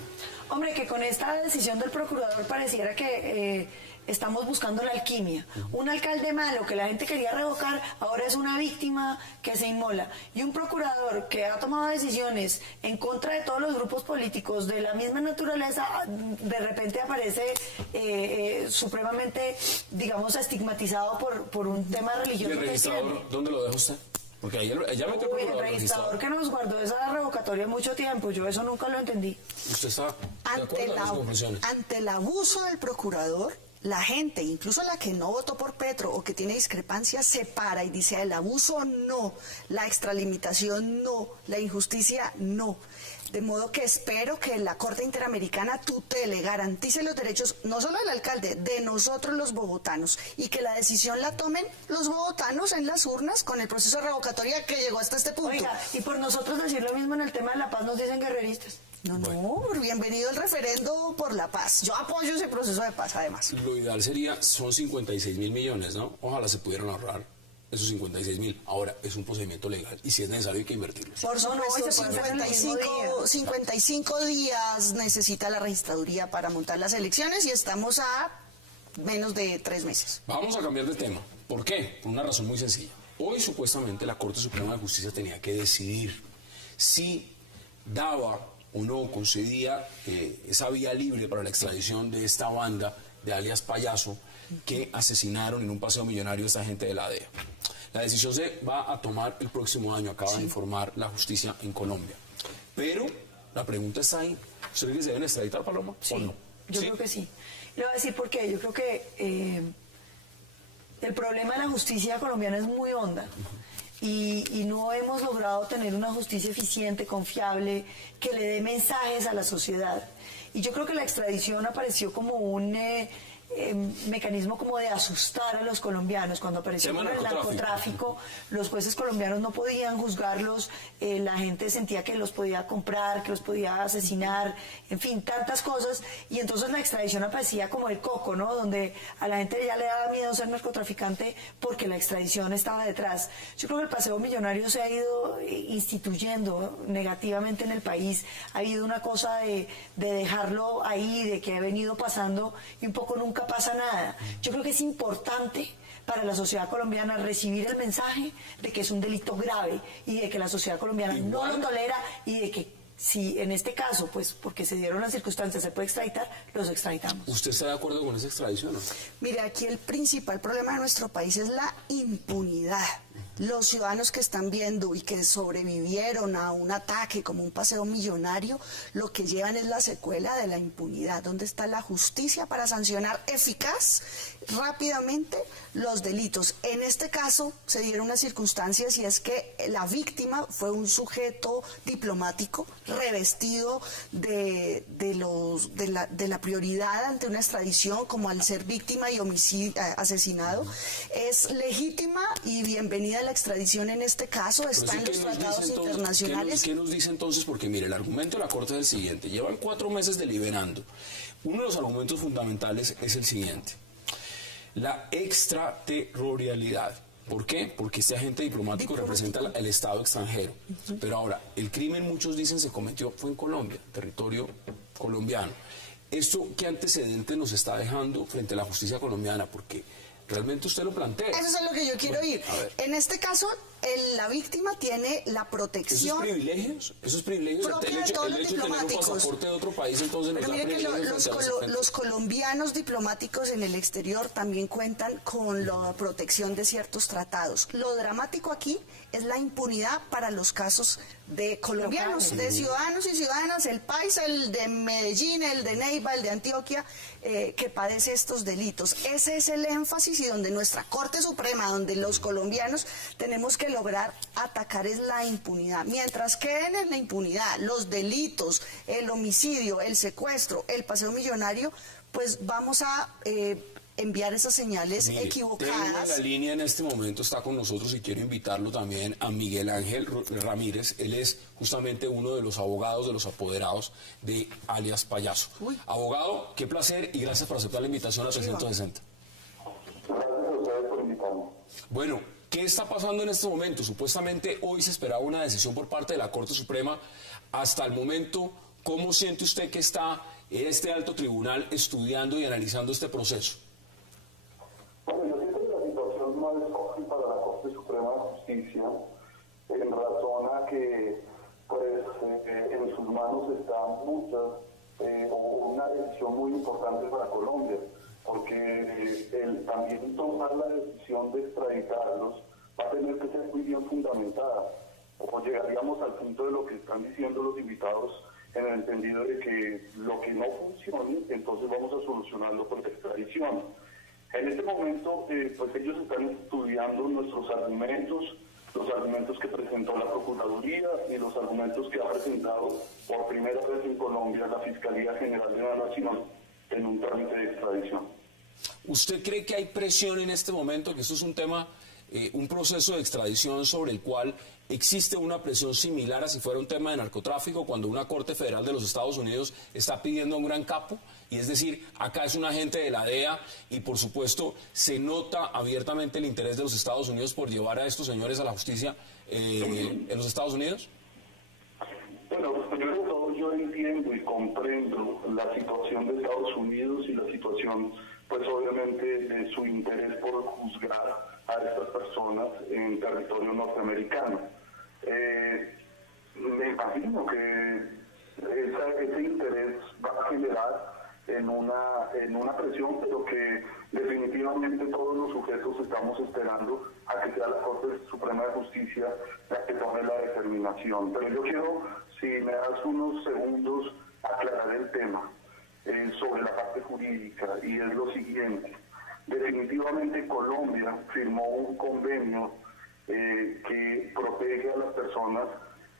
Hombre, que con esta decisión del procurador pareciera que estamos buscando la alquimia. Un alcalde malo que la gente quería revocar ahora es una víctima que se inmola. Y un procurador que ha tomado decisiones en contra de todos los grupos políticos de la misma naturaleza, de repente aparece supremamente, digamos, estigmatizado por un tema religioso. ¿Y el registrador dónde lo deja usted? Porque allá metió el registrador que nos guardó esa revocatoria mucho tiempo, yo eso nunca lo entendí. ¿Usted está de acuerdo con sus conclusiones? Ante el abuso del procurador, la gente, incluso la que no votó por Petro o que tiene discrepancias, se para y dice: el abuso no, la extralimitación no, la injusticia no. De modo que espero que la Corte Interamericana tutele, garantice los derechos, no solo del alcalde, de nosotros los bogotanos, y que la decisión la tomen los bogotanos en las urnas con el proceso de revocatoria que llegó hasta este punto. Oiga, y por nosotros decir lo mismo en el tema de la paz nos dicen guerreristas. No, bienvenido el referendo por la paz. Yo apoyo ese proceso de paz, además. Lo ideal sería, son 56.000 millones, ¿no? Ojalá se pudieran ahorrar esos 56.000. Ahora, es un procedimiento legal y si es necesario hay que invertirlo. Por supuesto, 55 días necesita la registraduría para montar las elecciones y estamos a menos de 3 meses. Vamos a cambiar de tema. ¿Por qué? Por una razón muy sencilla. Hoy supuestamente la Corte Suprema de Justicia tenía que decidir si daba o no concedía esa vía libre para la extradición de esta banda de alias Payaso que asesinaron en un paseo millonario a esta gente de la DEA. La decisión se va a tomar el próximo año, acaba de informar la justicia en Colombia. Pero la pregunta está ahí, ¿usted cree que se deben extraditar, Paloma, o no? Yo creo que sí. Le voy a decir por qué. Yo creo que el problema de la justicia colombiana es muy honda. Y no hemos logrado tener una justicia eficiente, confiable, que le dé mensajes a la sociedad. Y yo creo que la extradición apareció como un mecanismo como de asustar a los colombianos. Cuando apareció el narcotráfico, los jueces colombianos no podían juzgarlos, la gente sentía que los podía comprar, que los podía asesinar, en fin, tantas cosas, y entonces la extradición aparecía como el coco, ¿no? Donde a la gente ya le daba miedo ser narcotraficante porque la extradición estaba detrás. Yo creo que el paseo millonario se ha ido instituyendo negativamente en el país, ha habido una cosa de dejarlo ahí, de que ha venido pasando y un poco nunca pasa nada. Yo creo que es importante para la sociedad colombiana recibir el mensaje de que es un delito grave y de que la sociedad colombiana no lo tolera y de que si en este caso, pues porque se dieron las circunstancias, se puede extraditar, los extraditamos. ¿Usted está de acuerdo con esa extradición, no? Mire, aquí el principal problema de nuestro país es la impunidad. los ciudadanos que están viendo y que sobrevivieron a un ataque como un paseo millonario, lo que llevan es la secuela de la impunidad. ¿Dónde está la justicia para sancionar eficaz, rápidamente, los delitos? En este caso se dieron unas circunstancias y es que la víctima fue un sujeto diplomático revestido de la prioridad ante una extradición, como al ser víctima y asesinado. Es legítima y bienvenida la extradición en este caso, está en los tratados internacionales. ¿Qué nos dice entonces? Porque mire, el argumento de la Corte es el siguiente: llevan 4 meses deliberando. Uno de los argumentos fundamentales es el siguiente: la extraterritorialidad. ¿Por qué? Porque este agente diplomático representa el Estado extranjero. Pero ahora, el crimen, muchos dicen, se cometió, fue en Colombia, territorio colombiano. ¿Esto qué antecedentes nos está dejando frente a la justicia colombiana? Porque realmente usted lo plantea. Eso es lo que yo quiero ir. En este caso, la víctima tiene la protección. ¿Esos privilegios? ¿Esos privilegios? El hecho de tener un pasaporte de otro país, entonces nos da privilegios. Los colombianos diplomáticos en el exterior también cuentan con la protección de ciertos tratados. Lo dramático aquí es la impunidad para los casos de colombianos, de ciudadanos y ciudadanas, el paisa, el de Medellín, el de Neiva, el de Antioquia, que padece estos delitos. Ese es el énfasis, y donde nuestra Corte Suprema, donde los colombianos tenemos que lograr atacar, es la impunidad. Mientras queden en la impunidad los delitos, el homicidio, el secuestro, el paseo millonario, pues vamos a enviar esas señales equivocadas. Tengo en la línea en este momento, está con nosotros, y quiero invitarlo también a Miguel Ángel Ramírez. Él es justamente uno de los abogados, de los apoderados de alias Payaso. Abogado, qué placer y gracias por aceptar la invitación a 360. Gracias a ustedes por invitarme. Bueno, ¿qué está pasando en este momento? Supuestamente hoy se esperaba una decisión por parte de la Corte Suprema. Hasta el momento, ¿cómo siente usted que está este alto tribunal estudiando y analizando este proceso? Bueno, yo siento que la situación no es fácil para la Corte Suprema de Justicia, en razón a que pues, en sus manos está una decisión muy importante para Colombia, porque también tomar la decisión de extraditarlos va a tener que ser muy bien fundamentada, o llegaríamos al punto de lo que están diciendo los invitados, en el entendido de que lo que no funcione, entonces vamos a solucionarlo por extradición. En este momento, pues ellos están estudiando nuestros argumentos, los argumentos que presentó la Procuraduría y los argumentos que ha presentado por primera vez en Colombia la Fiscalía General de la Nación en un trámite de extradición. ¿Usted cree que hay presión en este momento, que esto es un tema, un proceso de extradición sobre el cual existe una presión similar a si fuera un tema de narcotráfico, cuando una Corte Federal de los Estados Unidos está pidiendo a un gran capo? Y es decir, acá es un agente de la DEA y por supuesto se nota abiertamente el interés de los Estados Unidos por llevar a estos señores a la justicia en los Estados Unidos. Bueno, primero de todo yo entiendo y comprendo la situación de Estados Unidos y la situación, pues obviamente, de su interés por juzgar a estas personas en territorio norteamericano. Me imagino que ese interés va a generar en una presión, pero que definitivamente todos los sujetos estamos esperando a que sea la Corte Suprema de Justicia la que tome la determinación. Pero yo quiero, si me das unos segundos, aclarar el tema sobre la parte jurídica, y es lo siguiente. Definitivamente Colombia firmó un convenio que protege a las personas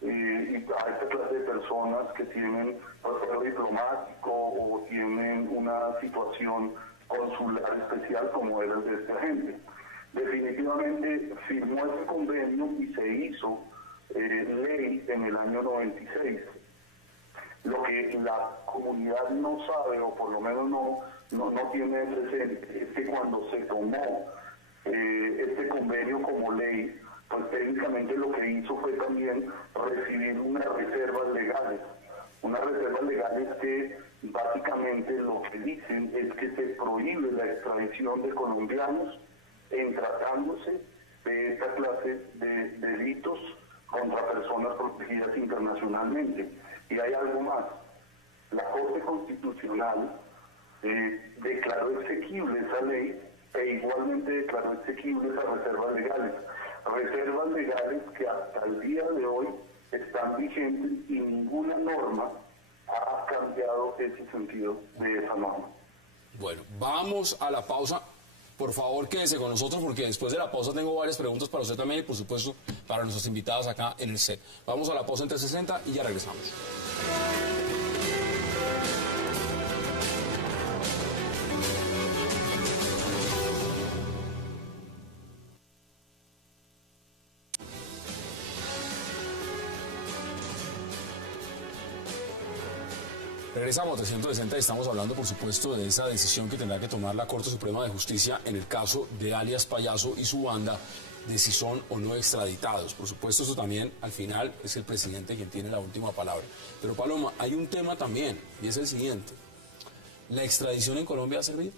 y a esta clase de personas que tienen paseo diplomático o tienen una situación consular especial como era el de este agente. Definitivamente firmó ese convenio y se hizo ley en el año 96. Lo que la comunidad no sabe, o por lo menos no tiene presente, es que cuando se tomó este convenio como ley, pues técnicamente lo que hizo fue también recibir unas reservas legales. Unas reservas legales que básicamente lo que dicen es que se prohíbe la extradición de colombianos en tratándose de esta clase de delitos contra personas protegidas internacionalmente. Y hay algo más. La Corte Constitucional declaró exequible esa ley e igualmente declaró exequible esas reservas legales. reservas legales que hasta el día de hoy están vigentes y ninguna norma ha cambiado ese sentido de esa norma. Bueno, vamos a la pausa. Por favor, quédese con nosotros porque después de la pausa tengo varias preguntas para usted también y por supuesto para nuestros invitados acá en el set. Vamos a la pausa en 360 y ya regresamos. Regresamos a 360 y estamos hablando, por supuesto, de esa decisión que tendrá que tomar la Corte Suprema de Justicia en el caso de alias Payaso y su banda, de si son o no extraditados. Por supuesto, eso también, al final, es el presidente quien tiene la última palabra. Pero, Paloma, hay un tema también, y es el siguiente. ¿La extradición en Colombia ha servido?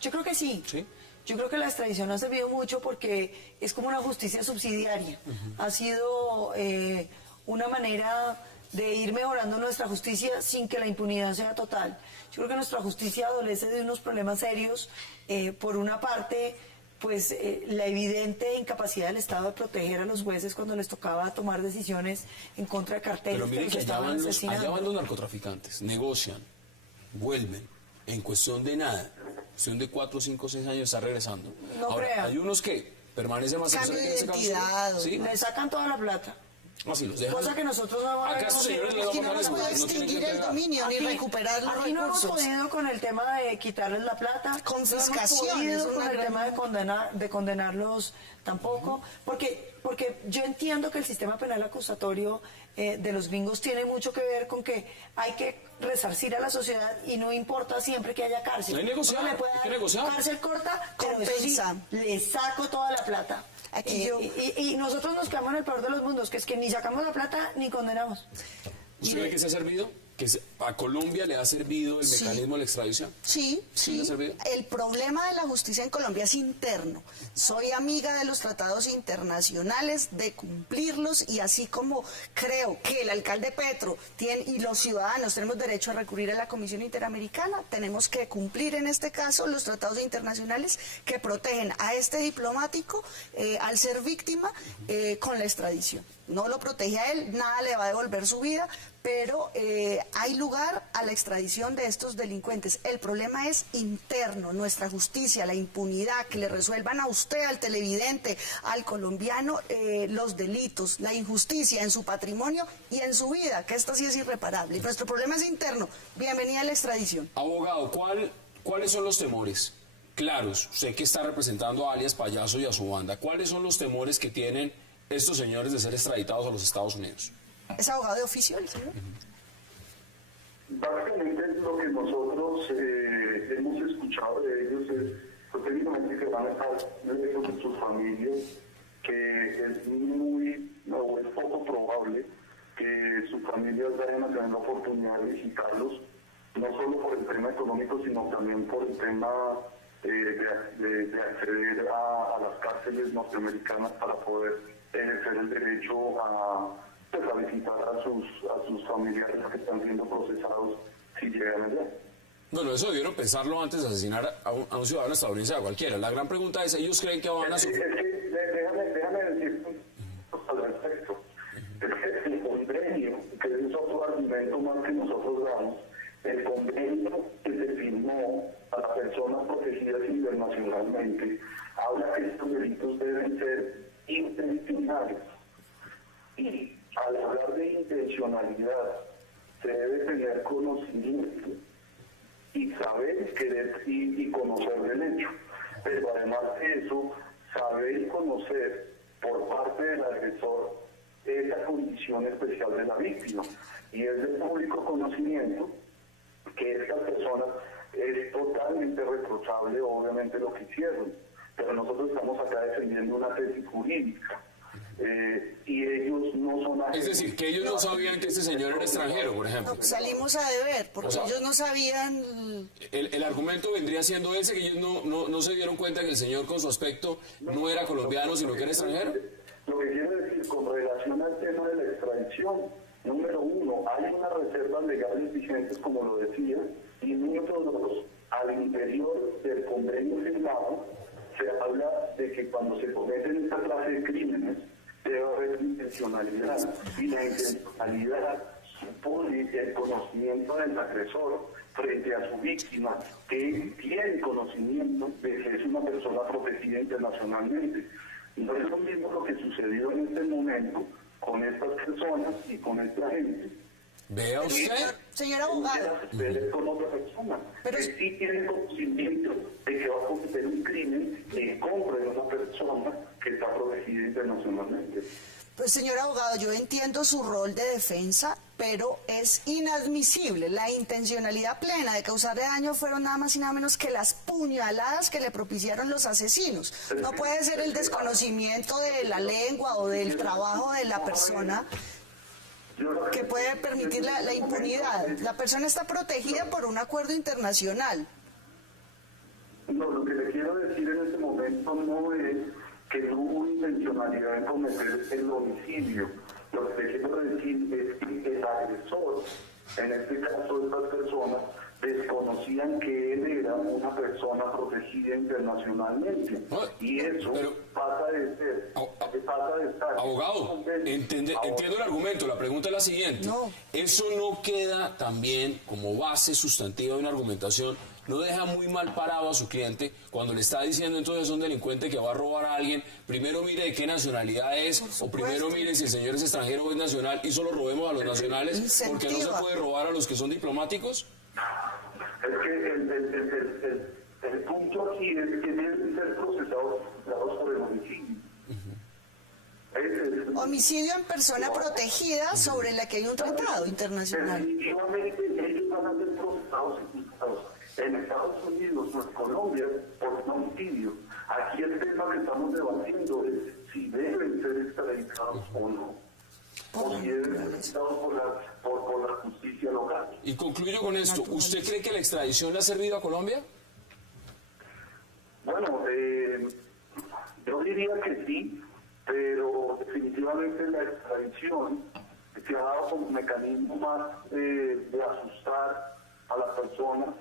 Yo creo que sí. ¿Sí? Yo creo que la extradición ha servido mucho porque es como una justicia subsidiaria. Ha sido una manera de ir mejorando nuestra justicia sin que la impunidad sea total. Yo creo que nuestra justicia adolece de unos problemas serios. Por una parte, pues la evidente incapacidad del Estado de proteger a los jueces cuando les tocaba tomar decisiones en contra de carteles. Pero miren que allá van los narcotraficantes, negocian, vuelven, en cuestión de nada, cuestión de 4, 5, 6 años está regresando. No Ahora, hay unos que permanecen más cambio de identidad, ¿sí? Le sacan toda la plata. Así los dejan. Cosa que nosotros no vamos a ¿Acaso, señores, aquí no nos puede extinguir el dominio ni recuperar los aquí no hemos recursos. podido con el tema de quitarles la plata, Confiscación, no hemos es podido una con el gran- tema de condenarlos tampoco, porque yo entiendo que el sistema penal acusatorio de los gringos tiene mucho que ver con que hay que resarcir a la sociedad y no importa siempre que haya cárcel. No hay negociar, Uno le puede hay que dar negociar. cárcel corta, pero eso sí, Compensa. le saco toda la plata. Aquí yo- y nosotros nos quedamos en el peor de los mundos, que es que ni sacamos la plata ni condenamos. ¿Usted cree que se ha servido? ¿Que a Colombia le ha servido el Sí. mecanismo de la extradición? Sí, ¿Sí le ha sí. servido? El problema de la justicia en Colombia es interno. Soy amiga de los tratados internacionales, de cumplirlos, y así como creo que el alcalde Petro tiene, y los ciudadanos tenemos derecho a recurrir a la Comisión Interamericana, tenemos que cumplir en este caso los tratados internacionales que protegen a este diplomático al ser víctima con la extradición. No lo protege a él, nada le va a devolver su vida, pero hay lugar a la extradición de estos delincuentes. El problema es interno, nuestra justicia, la impunidad, que le resuelvan a usted, al televidente, al colombiano, los delitos, la injusticia en su patrimonio y en su vida, que esta sí es irreparable. Y nuestro problema es interno. Bienvenida a la extradición. Abogado, ¿cuáles son los temores claros? Usted que está representando a alias Payaso y a su banda, ¿cuáles son los temores que tienen estos señores de ser extraditados a los Estados Unidos? ¿Es abogado de oficio el señor? Básicamente lo que nosotros hemos escuchado de ellos es pues, técnicamente que van a estar lejos de sus familias, que es es poco probable que sus familias vayan a tener la oportunidad de visitarlos, no solo por el tema económico, sino también por el tema de acceder a las cárceles norteamericanas para poder ejercer el derecho a visitar a sus familiares que están siendo procesados si llegan allá. Bueno, eso debieron pensarlo antes de asesinar a un ciudadano estadounidense, a cualquiera. La gran pregunta es, ¿ellos creen que van a sufrir? Déjame decir al respecto. El convenio, que es otro argumento más que nosotros damos, el convenio que se firmó para personas protegidas internacionalmente, habla que estos delitos deben ser intencionales. Y al hablar de intencionalidad, se debe tener conocimiento y saber y conocer del hecho. Pero además de eso, saber y conocer por parte del agresor esa condición especial de la víctima. Y es de público conocimiento que estas personas es totalmente reprochable, obviamente, lo que hicieron. Pero nosotros estamos acá defendiendo una tesis jurídica. Y ellos no son agentes. Es decir, que ellos no sabían que este señor era extranjero, por ejemplo. No, salimos a deber, porque O sea, ellos no sabían. El argumento vendría siendo ese, que ellos no se dieron cuenta que el señor con su aspecto no era colombiano, sino que era extranjero. Lo que quiero decir con relación al tema de la extradición, número uno, hay unas reservas legales vigentes, como lo decía, y número dos, al interior del convenio firmado se habla de que cuando se cometen esta clase de crímenes debe haber intencionalidad, y la intencionalidad supone el conocimiento del agresor frente a su víctima, que tiene conocimiento de que es una persona protegida internacionalmente. No es lo mismo lo que sucedió en este momento con estas personas y con esta gente. Vea usted. Señor abogado. Con otra persona. Pero que sí tiene conocimiento de que va a cometer un crimen en contra de una persona que está protegida internacionalmente. Pues señor abogado, yo entiendo su rol de defensa, pero es inadmisible. La intencionalidad plena de causarle daño fueron nada más y nada menos que las puñaladas que le propiciaron los asesinos. No puede ser el desconocimiento de la lengua o del trabajo de la persona que puede permitir la impunidad. La persona está protegida por un acuerdo internacional. No, lo que le quiero decir en este momento no es que no hubo intencionalidad en cometer el homicidio. Lo que le quiero decir es que el agresor, en este caso estas personas, desconocían que él era una persona protegida internacionalmente. Y eso pasa de ser, pasa de estar... Abogado, entiendo el argumento. La pregunta es la siguiente. ¿Eso no queda también como base sustantiva de una argumentación? ¿No deja muy mal parado a su cliente cuando le está diciendo entonces es un delincuente que va a robar a alguien? Primero mire de qué nacionalidad es, o primero mire si el señor es extranjero o es nacional y solo robemos a los nacionales porque no se puede robar a los que son diplomáticos. Es que el punto aquí es que deben ser procesados por el homicidio. Homicidio en persona protegida sobre la que hay un tratado internacional. Definitivamente ellos van a ser procesados y juzgados en Estados Unidos o en Colombia por un homicidio. Aquí el tema que estamos debatiendo es si deben ser extraditados o no. O si deben ser extraditados por la justicia local. Y concluyo con esto. ¿Usted cree que la extradición le ha servido a Colombia? Bueno, yo diría que sí, pero definitivamente la extradición se ha dado como un mecanismo más de asustar a las personas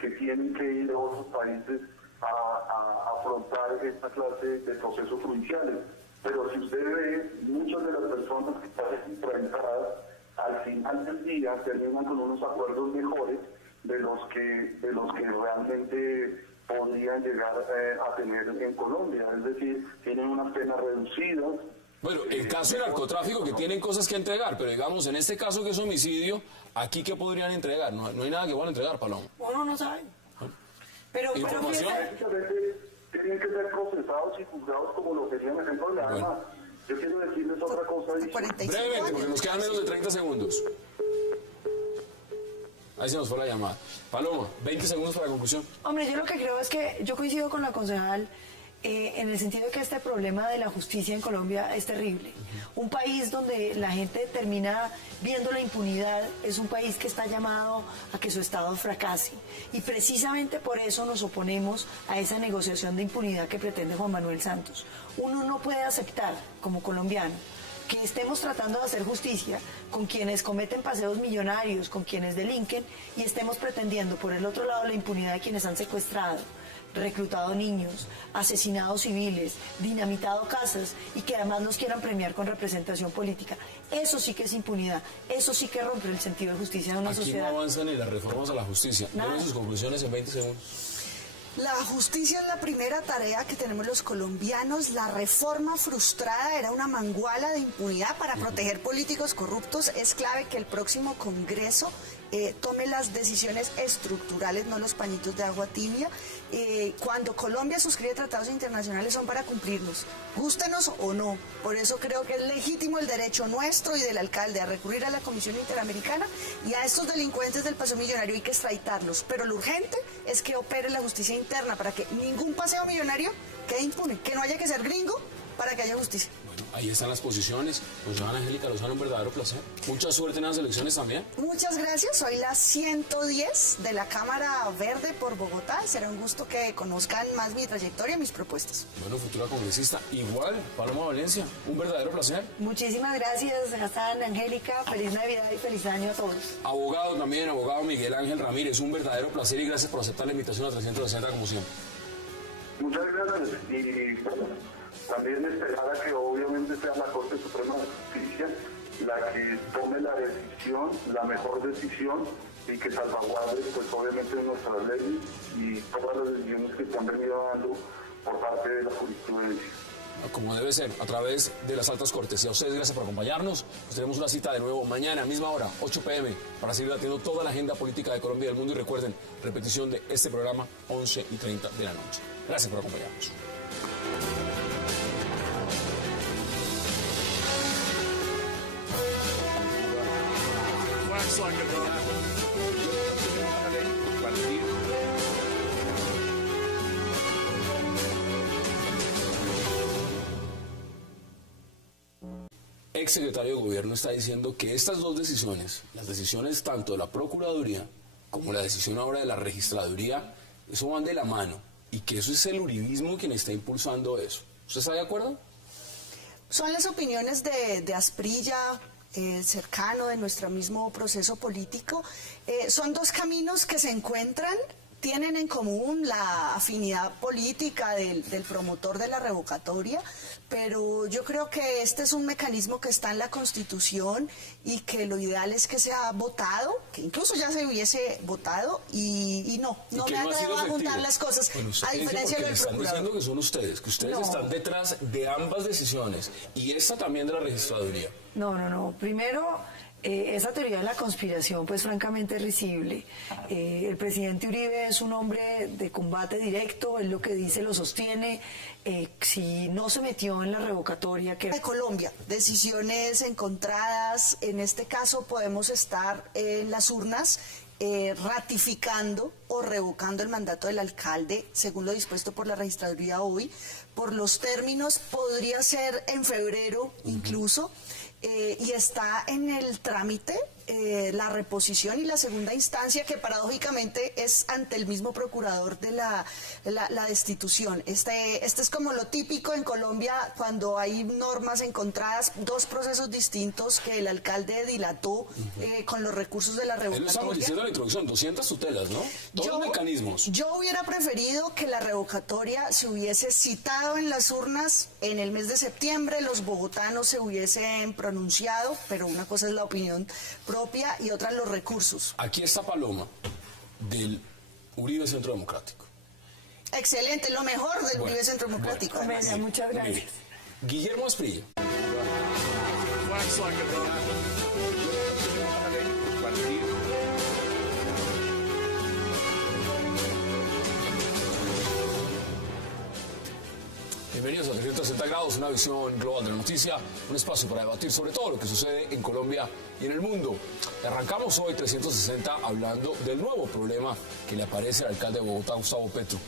que tienen que ir a otros países a afrontar esta clase de procesos judiciales. Pero si usted ve, muchas de las personas que están extraditadas al final del día terminan con unos acuerdos mejores de los que realmente podrían llegar a tener en Colombia. Es decir, tienen unas penas reducidas. Bueno, en caso de narcotráfico que tienen cosas que entregar, pero digamos, en este caso que es homicidio, ¿aquí qué podrían entregar? No hay nada que van a entregar, Paloma. Uno no sabe. Pero ¿información? Tienen que ser procesados y juzgados como lo querían en Colombia. Además, yo quiero decirles otra cosa. Brevemente, porque nos quedan menos de 30 segundos. Ahí se nos fue la llamada. Paloma, 20 segundos para la conclusión. Hombre, yo lo que creo es que yo coincido con la concejal en el sentido de que este problema de la justicia en Colombia es terrible. Un país donde la gente termina viendo la impunidad es un país que está llamado a que su Estado fracase. Y precisamente por eso nos oponemos a esa negociación de impunidad que pretende Juan Manuel Santos. Uno no puede aceptar, como colombiano, que estemos tratando de hacer justicia con quienes cometen paseos millonarios, con quienes delinquen, y estemos pretendiendo por el otro lado la impunidad de quienes han secuestrado, reclutado niños, asesinado civiles, dinamitado casas y que además nos quieran premiar con representación política. Eso sí que es impunidad, eso sí que rompe el sentido de justicia de una sociedad. Aquí no avanzan ni las reformas a la justicia. ¿Tienen sus conclusiones en 20 segundos? La justicia es la primera tarea que tenemos los colombianos. La reforma frustrada era una manguala de impunidad para proteger políticos corruptos. Es clave que el próximo Congreso tome las decisiones estructurales, no los pañitos de agua tibia. Cuando Colombia suscribe tratados internacionales son para cumplirlos, gústenos o no. Por eso creo que es legítimo el derecho nuestro y del alcalde a recurrir a la Comisión Interamericana, y a estos delincuentes del paseo millonario hay que extraditarlos. Pero lo urgente es que opere la justicia interna para que ningún paseo millonario quede impune, que no haya que ser gringo para que haya justicia. Bueno, ahí están las posiciones. Pues Joana Angélica Lozano, un verdadero placer. Mucha suerte en las elecciones también. Muchas gracias. Soy la 110 de la Cámara Verde por Bogotá. Será un gusto que conozcan más mi trayectoria y mis propuestas. Bueno, futura congresista. Igual, Paloma Valencia, un verdadero placer. Muchísimas gracias, Hassan, Angélica. Feliz Navidad y feliz año a todos. Abogado también, abogado Miguel Ángel Ramírez, un verdadero placer y gracias por aceptar la invitación a 360 como siempre. Muchas gracias. Y bueno, también esperar a que obviamente sea la Corte Suprema de Justicia la que tome la decisión, la mejor decisión, y que salvaguarde pues obviamente nuestras leyes y todas las decisiones que se han venido dando por parte de la jurisprudencia. Como debe ser, a través de las altas cortes. Y a ustedes, gracias por acompañarnos. Nos tenemos una cita de nuevo mañana, misma hora, 8 p.m., para seguir debatiendo toda la agenda política de Colombia y del mundo. Y recuerden, repetición de este programa, 11:30 de la noche. Gracias por acompañarnos. Ex secretario de Gobierno está diciendo que estas dos decisiones, las decisiones tanto de la Procuraduría como la decisión ahora de la Registraduría, eso van de la mano y que eso es el uribismo quien está impulsando eso. ¿Usted está de acuerdo? Son las opiniones de Asprilla, cercano de nuestro mismo proceso político. Son dos caminos que se encuentran, tienen en común la afinidad política del promotor de la revocatoria, pero yo creo que este es un mecanismo que está en la Constitución y que lo ideal es que sea votado, que incluso ya se hubiese votado, y no me atrevo a juntar las cosas, bueno, a diferencia del están procurador. diciendo que son ustedes, que ustedes están detrás de ambas decisiones y esta también de la Registraduría. No. Primero, esa teoría de la conspiración, pues francamente es risible. El presidente Uribe es un hombre de combate directo, él lo que dice lo sostiene. Si no se metió en la revocatoria que... De Colombia, decisiones encontradas, en este caso podemos estar en las urnas ratificando o revocando el mandato del alcalde, según lo dispuesto por la Registraduría hoy. Por los términos podría ser en febrero incluso. Y está en el trámite la reposición y la segunda instancia, que paradójicamente es ante el mismo procurador de la destitución. Este es como lo típico en Colombia cuando hay normas encontradas, dos procesos distintos que el alcalde dilató con los recursos de la revocatoria. Lo estamos diciendo en la introducción, 200 tutelas, ¿no? Todos los mecanismos. Yo hubiera preferido que la revocatoria se hubiese citado en las urnas en el mes de septiembre, los bogotanos se hubiesen pronunciado, pero una cosa es la opinión propia y otra los recursos. Aquí está Paloma, del Uribe Centro Democrático. Excelente, lo mejor del Uribe Centro Democrático. Muchas gracias. Guillermo Asprilla. Bienvenidos a 360 grados, una visión global de la noticia, un espacio para debatir sobre todo lo que sucede en Colombia y en el mundo. Arrancamos hoy 360 hablando del nuevo problema que le aparece al alcalde de Bogotá, Gustavo Petro: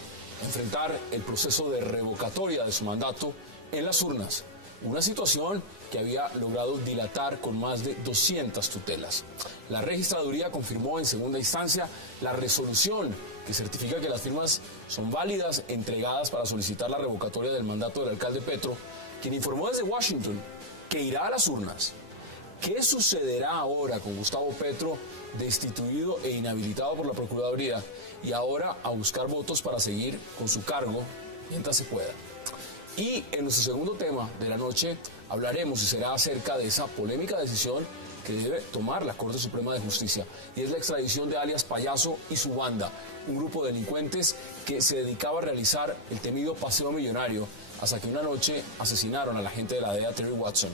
enfrentar el proceso de revocatoria de su mandato en las urnas. Una situación que había logrado dilatar con más de 200 tutelas. La Registraduría confirmó en segunda instancia la resolución que certifica que las firmas son válidas, entregadas para solicitar la revocatoria del mandato del alcalde Petro, quien informó desde Washington que irá a las urnas. ¿Qué sucederá ahora con Gustavo Petro, destituido e inhabilitado por la Procuraduría, y ahora a buscar votos para seguir con su cargo mientras se pueda? Y en nuestro segundo tema de la noche hablaremos, y será acerca de esa polémica decisión que debe tomar la Corte Suprema de Justicia, y es la extradición de alias Payaso y su banda, un grupo de delincuentes que se dedicaba a realizar el temido paseo millonario, hasta que una noche asesinaron al agente de la DEA, Terry Watson.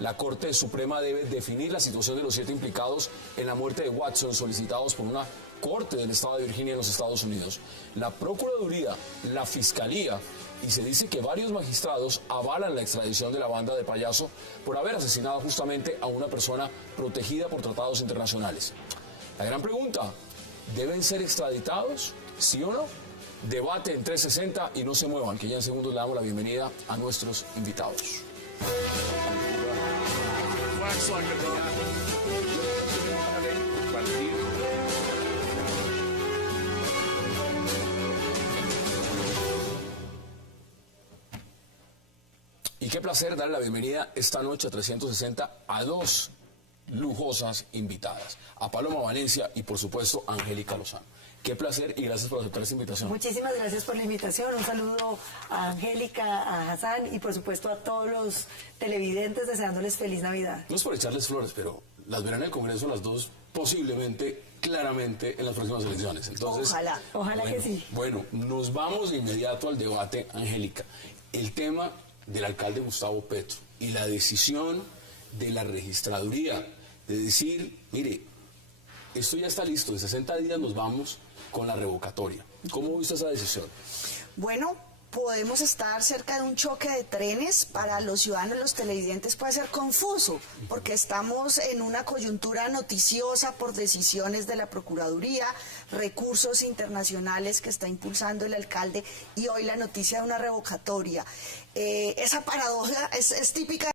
La Corte Suprema debe definir la situación de los 7 implicados en la muerte de Watson, solicitados por una corte del estado de Virginia en los Estados Unidos. La Procuraduría, la Fiscalía, y se dice que varios magistrados avalan la extradición de la banda de Payaso por haber asesinado justamente a una persona protegida por tratados internacionales. La gran pregunta: ¿deben ser extraditados? ¿Sí o no? Debate en 360 y no se muevan, que ya en segundos le damos la bienvenida a nuestros invitados. Y qué placer darle la bienvenida esta noche a 360 a dos lujosas invitadas, a Paloma Valencia y por supuesto a Angélica Lozano. Qué placer y gracias por aceptar esta invitación. Muchísimas gracias por la invitación. Un saludo a Angélica, a Hassan y por supuesto a todos los televidentes deseándoles feliz Navidad. No es por echarles flores, pero las verán en el Congreso las dos posiblemente, claramente en las próximas elecciones. Entonces, ojalá que sí. Bueno, nos vamos de inmediato al debate, Angélica. El tema del alcalde Gustavo Petro y la decisión de la registraduría de decir, mire, esto ya está listo, en 60 días nos vamos con la revocatoria. ¿Cómo viste esa decisión? Bueno, podemos estar cerca de un choque de trenes. Para los ciudadanos, los televidentes puede ser confuso, porque estamos en una coyuntura noticiosa por decisiones de la Procuraduría, recursos internacionales que está impulsando el alcalde y hoy la noticia de una revocatoria. Esa paradoja es típica